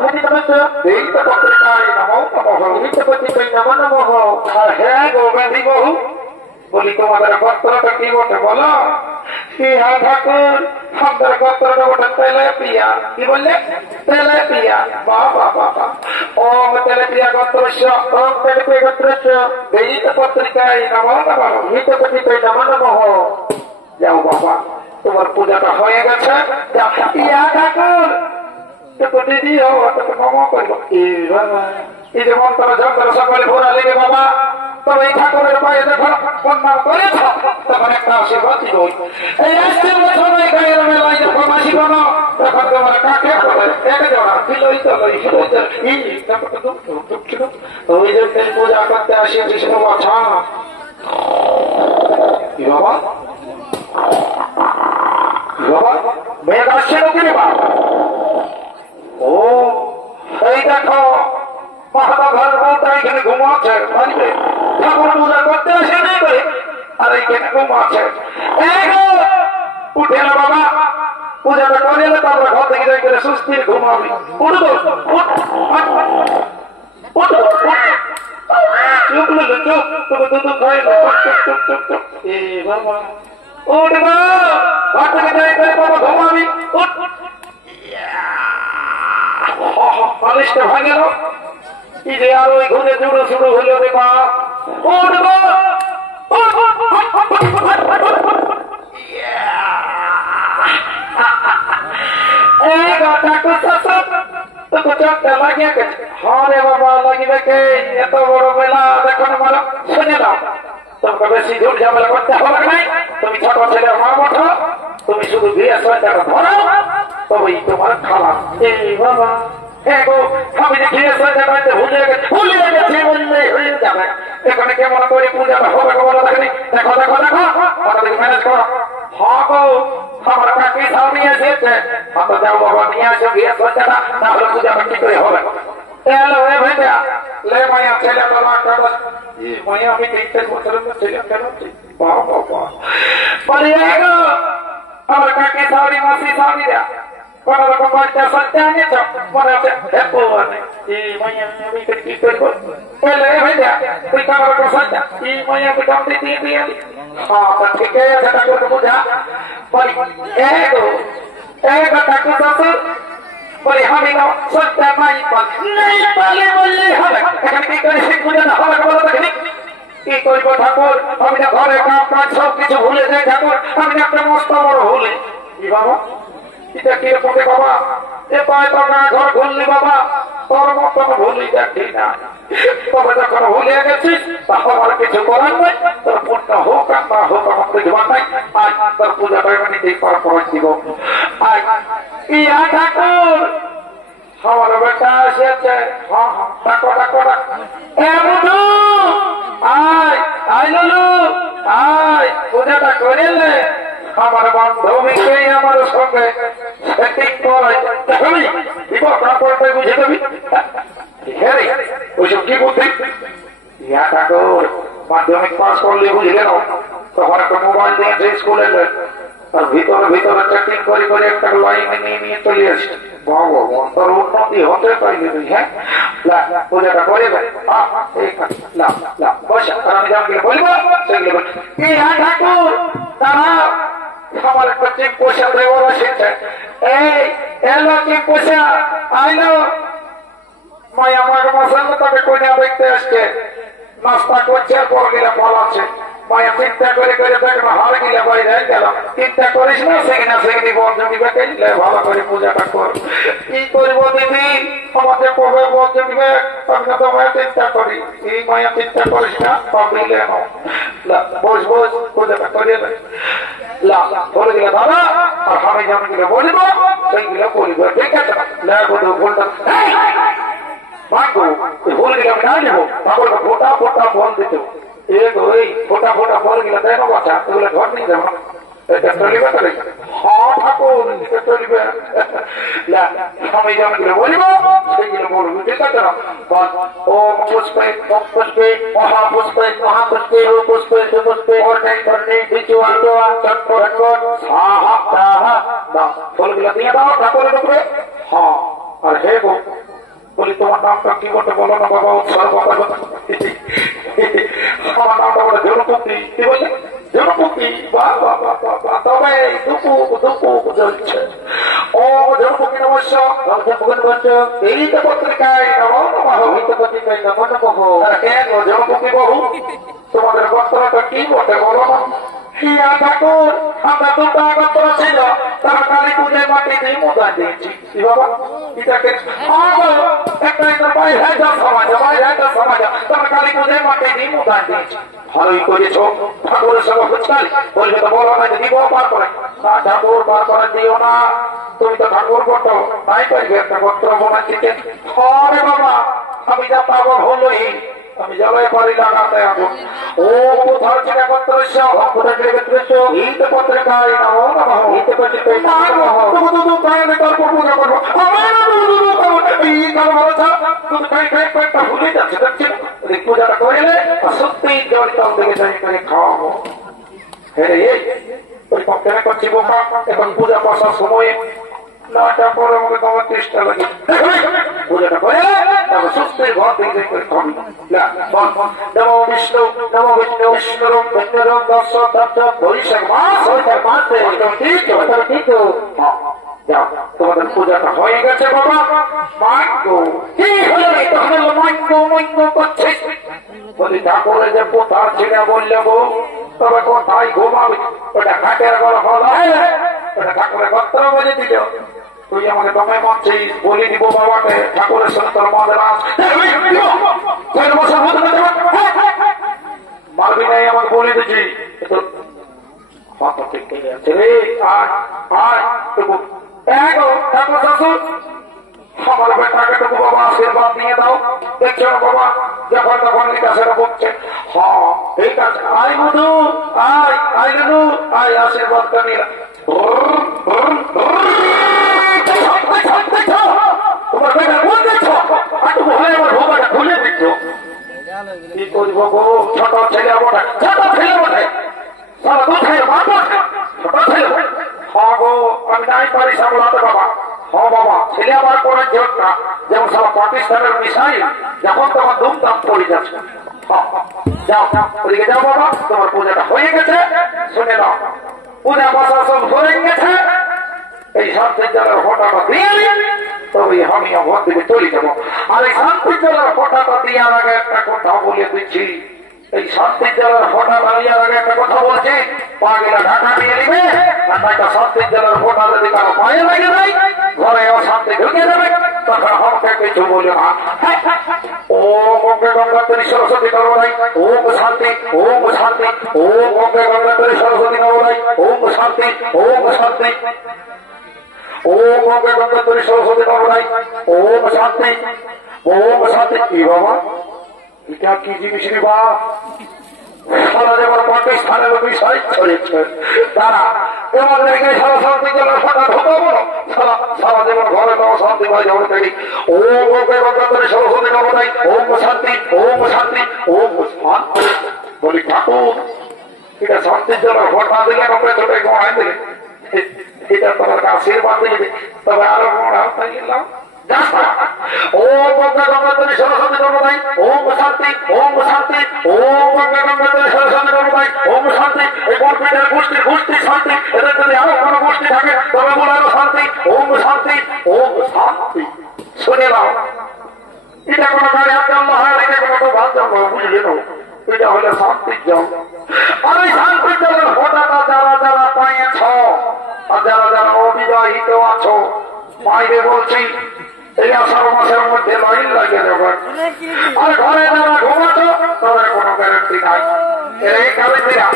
ভেদি নমস্য এই তো পত্রিকায় নমো নমঃ এই তো পত্রিকায় নমো নমঃ আর হ্যাঁ গো ভেদি বহু বলি তোমাদের পত্রটা কি বটে বলো হ্যাঁ ঠাকুর আমাদের পত্রটা বটে তেলে প্রিয়া কি বললে তেলে প্রিয়া বাবা বাবা ওম তেলে প্রিয়া গোত্রস্য ওম তেলে প্রিয়া গোত্রস্য এই তো পত্রিকায় নমো নমঃ এই তো পত্রিকায় নমো নমঃ যাও বাবা তোমার পূজাটা হয়ে গেছে ইয়া ঠাকুর তো দিদি হো তো ক্ষমা করবো এই যে মন্ত্র যন্ত্র সকলে ভোরা লেগে বাবা তবে এই ঠাকুরের পায়ে যখন প্রণাম করেছ তখন একটা আশীর্বাদ দিব এই রাষ্ট্রের বছর এই গায়ের মেলায় যখন আসিব না তখন তোমার কাকে করে এক জোড়া দিলই তো ওই যে পূজা করতে আসিয়েছিস বাবা ছা কি বাবা বাবা মেয়ে আসছে নাকি বাবা ও এই দেখো মহাতা ঘর বলতে এখানে ঘুমাচ্ছে বাড়িতে ঠাকুর পূজা করতে আসে নেই করে আর এইখানে ঘুমাচ্ছে উঠে না বাবা পূজাটা করে এলে তারপর ঘর থেকে যাই করে সুস্থির ঘুমাবি উঠবো চুপ চুপ চুপ দুধ খাই বাবা উঠবো ঘর থেকে যাই করে বাবা ঘুমাবি উঠ পালিশটা ভাঙে না ইদে আর ওই ঘুরে জুড়ো শুরু হলো রে মা উঠবো লাগিয়ে গেছে হ্যাঁ রে বাবা লাগিবে কে এত বড় মেলা দেখো না শুনে দাও তোমাকে বেশি দূর ঝামেলা করতে হবে নাই তুমি ছোট ছেলে মা ওঠো তুমি শুধু বিয়ে সন্ধ্যাটা ধরো তবেই তোমার খাওয়া এই বাবা আমি যে বিয়ে সন্ধ্যাটা ভুলে গেছি বললেই হয়ে যাবে এখানে কেমন করে পূজাটা হবে বলো দেখি দেখো দেখো দেখো আমাদের ম্যানেজ করো হ্যাঁ গো আমার কাকি সব নিয়ে এসেছে আমরা যাও বাবা নিয়ে আসো বিয়ে সন্ধ্যাটা তাহলে পূজাটা কি করে হবে এলো এ ভাইয়া লে মায়া ছেলে বাবা কাগজ মায়া আমি 23 বছরের ছেলে কেন বাবা আমার কাকি সাউরি মাসি সাউরিরা কোন রকম বাচ্চা সত্যি আনিয়েছ মনে হচ্ছে মায়া আমি কি করবো এলে ভাইয়া তুই কোন রকম সত্যি এই মায়া বিকাম দিয়ে দিয়ে হ্যাঁ ঠিক আছে ঠাকুর বুঝা বলি ঠাকুর শ্বশুর বলি আমি সত্যি নাই পালে বললেই হবে এখানে কি করে শিখ পূজাটা হবে বলো দেখি কি করবো ঠাকুর আমি না ঘরে কাম কাজ সব কিছু ভুলে যাই ঠাকুর আমি একটা মস্ত বড় হলে কি বাবা এটা কিরকম বাবা এ পায় তো না ঘর ভুললি বাবা, তোর মতন ভুলি দেখি না। তবে যখন ভুলে গেছিস তখন আর কিছু করার নাই, তোর পুণ্য হোক আর না হোক আমার বুঝবার নাই। আজ তোর পূজাটা নিতেই পার করে দিব। আজ ইয়া ঠাকুর আমার বেটা এসেছে। হ্যাঁ হ্যাঁ, ডাকো ডাকো ডাকো। আয় আয় লুলু, আয় পূজাটা করে নে। আমার বান্ধবীকে আমার সঙ্গে সেটিং করে দিব, তারপরে বুঝে দেবি। ওইসব কি বুদ্ধি? ইয়া ঠাকুর মাধ্যমিক পাস করলে বুঝলে না, তখন একটা মোবাইল দিয়েছে স্কুলে, আর ভিতরে ভিতরে চেকিং করে করে একটা লাইনে নিয়ে নিয়ে চলে আসছে। ভগবান তোর উন্নতি হতে পারলি তুই। হ্যাঁ পূজাটা করে আমি যেমন বলবো সেগুলো ঠাকুর তারা আমার একটা চিপ পয়সা দেওয়ার এসেছে। এই এলো চিপ পয়সা আইলো মাই আমার মশাল তাকে কইনা দেখতে আসছে, নাস্তা করছে আর পর গেলে পালাচ্ছে। মায়া চিন্তা করে করে দেখো হার গিলে বাইরে গেল। চিন্তা করিস না সেখানে সেখানে বর্জ দিবে, ভালো করে পূজাটা কর। কি করব দিদি আমাদের কবে বর্জ দিবে তখন তো মায়া চিন্তা করি। এই মায়া চিন্তা করিস না, পাবিলে বস বস পূজাটা করে বলে দিলে দাদা। আর আমি যেমন গুলো বলব সেইগুলো বলব, ঠিক আছে? ভুলটা ভুল গেলে আমি না নেবো, তারপর ফোটা ফোটা বল দিত। ফোটা ফোটা বল গেলে দেয় না বাচ্চা, এগুলো ঘর নিয়ে যাবো। আমি যেমন বলবো সেইগুলো বলবো, ঠিক আছে? ওম পুষ্পে পুষ্পে মহাপুষ্পে মহাপুষ্পে পুষ্পে সুপুষ্পে ফুলগুলো দিয়ে দাও ঠাকুরের উপরে। হ্যাঁ আর হে গো বলি তোমার নামটা কি বলতে বলো না বাবা? আমার নামটা বলে জনপতি। কি বললে? জনপতি। তবে দুপু দুপু চলছে। ও জনপতি নমস্য এই তো পত্রিকায় জনপতি বহু তোমাদের বস্ত্রটা কি বটে বলো না? ঠাকুর আমরা দুটা গোত্র ছিল, তারা কালী পুজোয় মাটি দিয়ে মোদা দিয়েছি। বাবা এটাকে একটা বাইরে সমাজ বাইরে সমাজ তারা কালী পুজোয় মাটি দিয়ে মোদা দিয়েছি। ভালোই করেছ ঠাকুরের সঙ্গে ফুচকালি বলবে তো বলো না দিব পার করে না, ঠাকুর পার করে দিও না। তুমি তো ঠাকুর করতো তাই পাইবে একটা গোত্র বানাচ্ছি। আরে বাবা আমি যা পাবো হলোই, আমি জলে পারি লাগাতে আগুন। ও কোথাও চিনা করতে এই তো পত্রিকায় ভুলে যাচ্ছে পূজাটা করলে সত্যি জল তাও দেখে যাই করে খাওয়াবো। হ্যাঁ ওই কেন করছি বোকা, এখন পূজা বসার সময় নাটা পরে আমাকে তোমার চেষ্টা লাগে পূজাটা করে সুস্থ ঘর দেখে করে খাবি। নমো বিষ্ণু নমো বিষ্ণু বিষ্ণুরূপ বিষ্ণুরূপ দর্শক দর্শক বৈশাখ মাস মাসে যাও তোমাদের পূজাটা হয়ে গেছে বাবা। মাইন্ড কি হলো মাইন্ড করছে বলি ঠাকুরে যে কোথার ছেলে বললে গো তবে কোথায় ঘুমাবি? ওটা ঘাটের গলা হলো, ওটা ঠাকুরের গত্র বলে দিল। তুই আমাকে দমে মারছিস, বলি দিব বাবাকে ঠাকুরের সঙ্গে তোর মাদের মারবি নাই আমাকে বলে দিচ্ছি। ঠাকুর শাশুর আমার বেটাকে তবু বাবা আশীর্বাদ নিয়ে দাও। দেখছো না বাবা যখন তখন এটা সেটা বলছে। হ্যাঁ ঠিক আছে, আয় মধু আয় আয় নু আয় আশীর্বাদ করি। তোমার বেটা বলতেছ আমার ভোগাটা খুলে দিচ্ছ। কি করব গো ছোট ছেলে বটে, ছোট ছেলে বটে, সারা দুধের মা বটে, ছোট ছেলে। হ্যাঁ গো আমি নাই পারি সামলাতে বাবা। হ্যাঁ বাবা ছেলে আমার পরে জোরটা যেমন সব পাকিস্তানের মিসাইল যখন তখন ধুমধাম পড়ে যাচ্ছে। যাও ওদিকে যাও বাবা, তোমার পূজাটা হয়ে গেছে। শুনে নাও পূজা পাশা সব হয়ে গেছে। এই শান্তির জলের ফোটাটা দিয়ে তবে আমি ঘর থেকে চলে যাবো। আর এই শান্তির জলের ফোটাটা দেওয়ার আগে একটা কথা বলে দিচ্ছি। এই শান্তির জলের ফোটাটা দেওয়ার আগে একটা কথা বলছি, পা গেলে ঢাকা দিয়ে নিবে। আর একটা শান্তির জলের ফোটা যদি কারো পায়ে লাগে নাই ঘরে অশান্তি ঢুকে যাবে তখন আমাকে কিছু বলে না ও গঙ্গে গঙ্গাধরী সরস্বতী নবরাই ওম শান্তি ওম শান্তি ও গঙ্গে গঙ্গাধরী সরস্বতী নবরাই ওম শান্তি ওম শান্তি ও গঙ্গে গঙ্গাধরী সরস্বতী নবরাই ওম শান্তি ওম শান্তি কি বাবা এটা কি জিনিস রে বা সারা যেমন পাকিস্তানের বিষয় ছড়েছে তারা এমন জায়গায় সারা শান্তি যেন সারা ঢোকাবো সারা যেমন ঘরে পাওয়া শান্তি পাই যেমন থেকে ও গঙ্গে গঙ্গাধরী সরস্বতী নবরাই ওম শান্তি ওম শান্তি ওম শান্তি বলি ঠাকুর এটা শান্তির জন্য ভোট না দিলে আমরা ছোট ঘোড়ায় দিলে এটা তোমার আশীর্বাদ দিলে তবে আরো ঘোড়া গেলাম ও গঙ্গা গঙ্গাধরী সরস্বতী নবরাই ওম শান্তি ওম শান্তি ও গঙ্গা গঙ্গাধরী সরস্বতী নবরাই ওম শান্তি এই কর্মীদের গোষ্ঠী শান্তি এদের যদি আরো কোনো গোষ্ঠী থাকে তবে বলারও শান্তি ওম শান্তি ওম শান্তি শুনে নাও এটা কোনো গাড়ি হাত জন্ম হয় এটা কোনো ভাত জন্ম বুঝলে না এটা হলো শান্তির জন্ম আর এই শান্তির জন্মের ফোটাটা যারা যারা পাইয়েছ আর যারা যারা অবিবাহিত আছো বাইরে বলছি এই আষাঢ় মাসের মধ্যে লাইন লাগে যাবেন আর ঘরে যারা ঘুমাতো তাদের কোনো গ্যারেন্টি নাই এই গ্যারেন্টিরা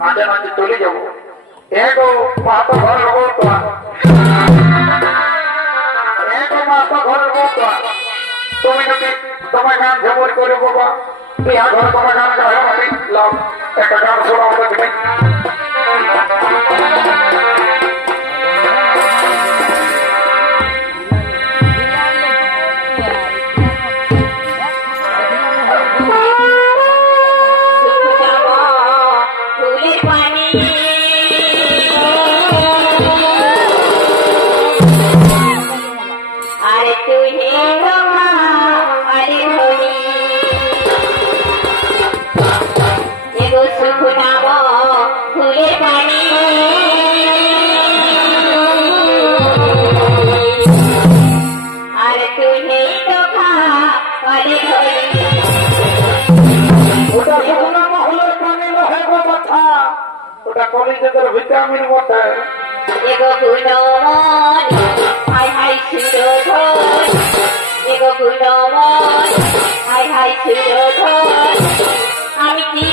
মাঝে মাঝে চলে যাবো এগো মাহাতো ঘরের বলতো এগো মাহাতো ঘরের বলতো তুমি যদি তোমার গান ঝমর করে বাবা বিহার ঘর তোমার গান গায়ে মাটি লাভ একটা গান শোনা দেখবে ভিটামিন বটে এগো গুণমন হাই হাই সুরধন এগো গুণমন হাই হাই সুরধন আমি কি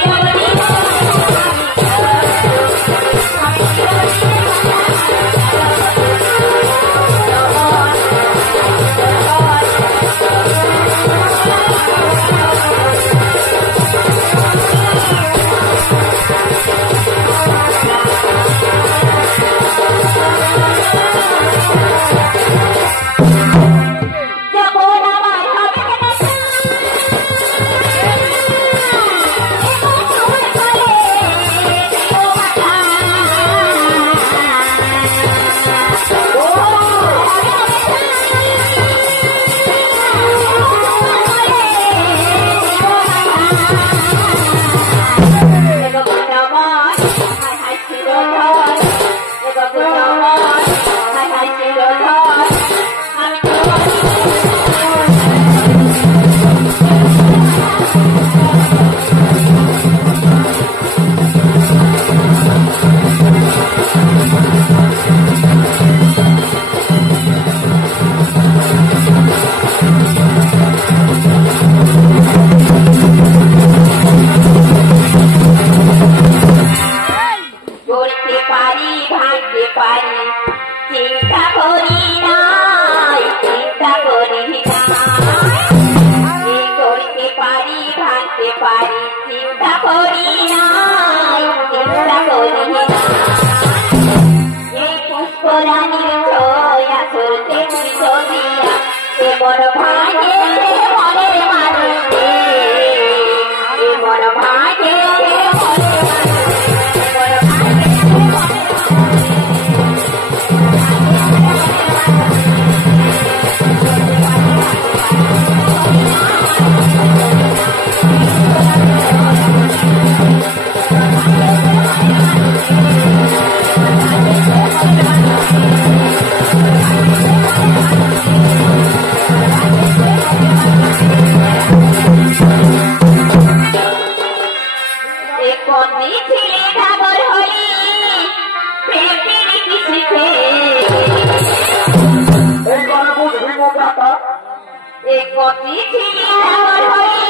কতি ছিলি আমার হয়ে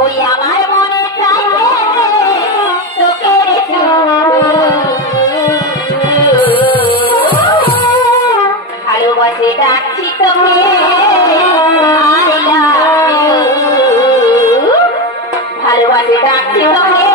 ওই আমার মনে চাই তোকে ভালোবাসে ডাকছি তোকে ভালোবাসে ডাকছি তোকে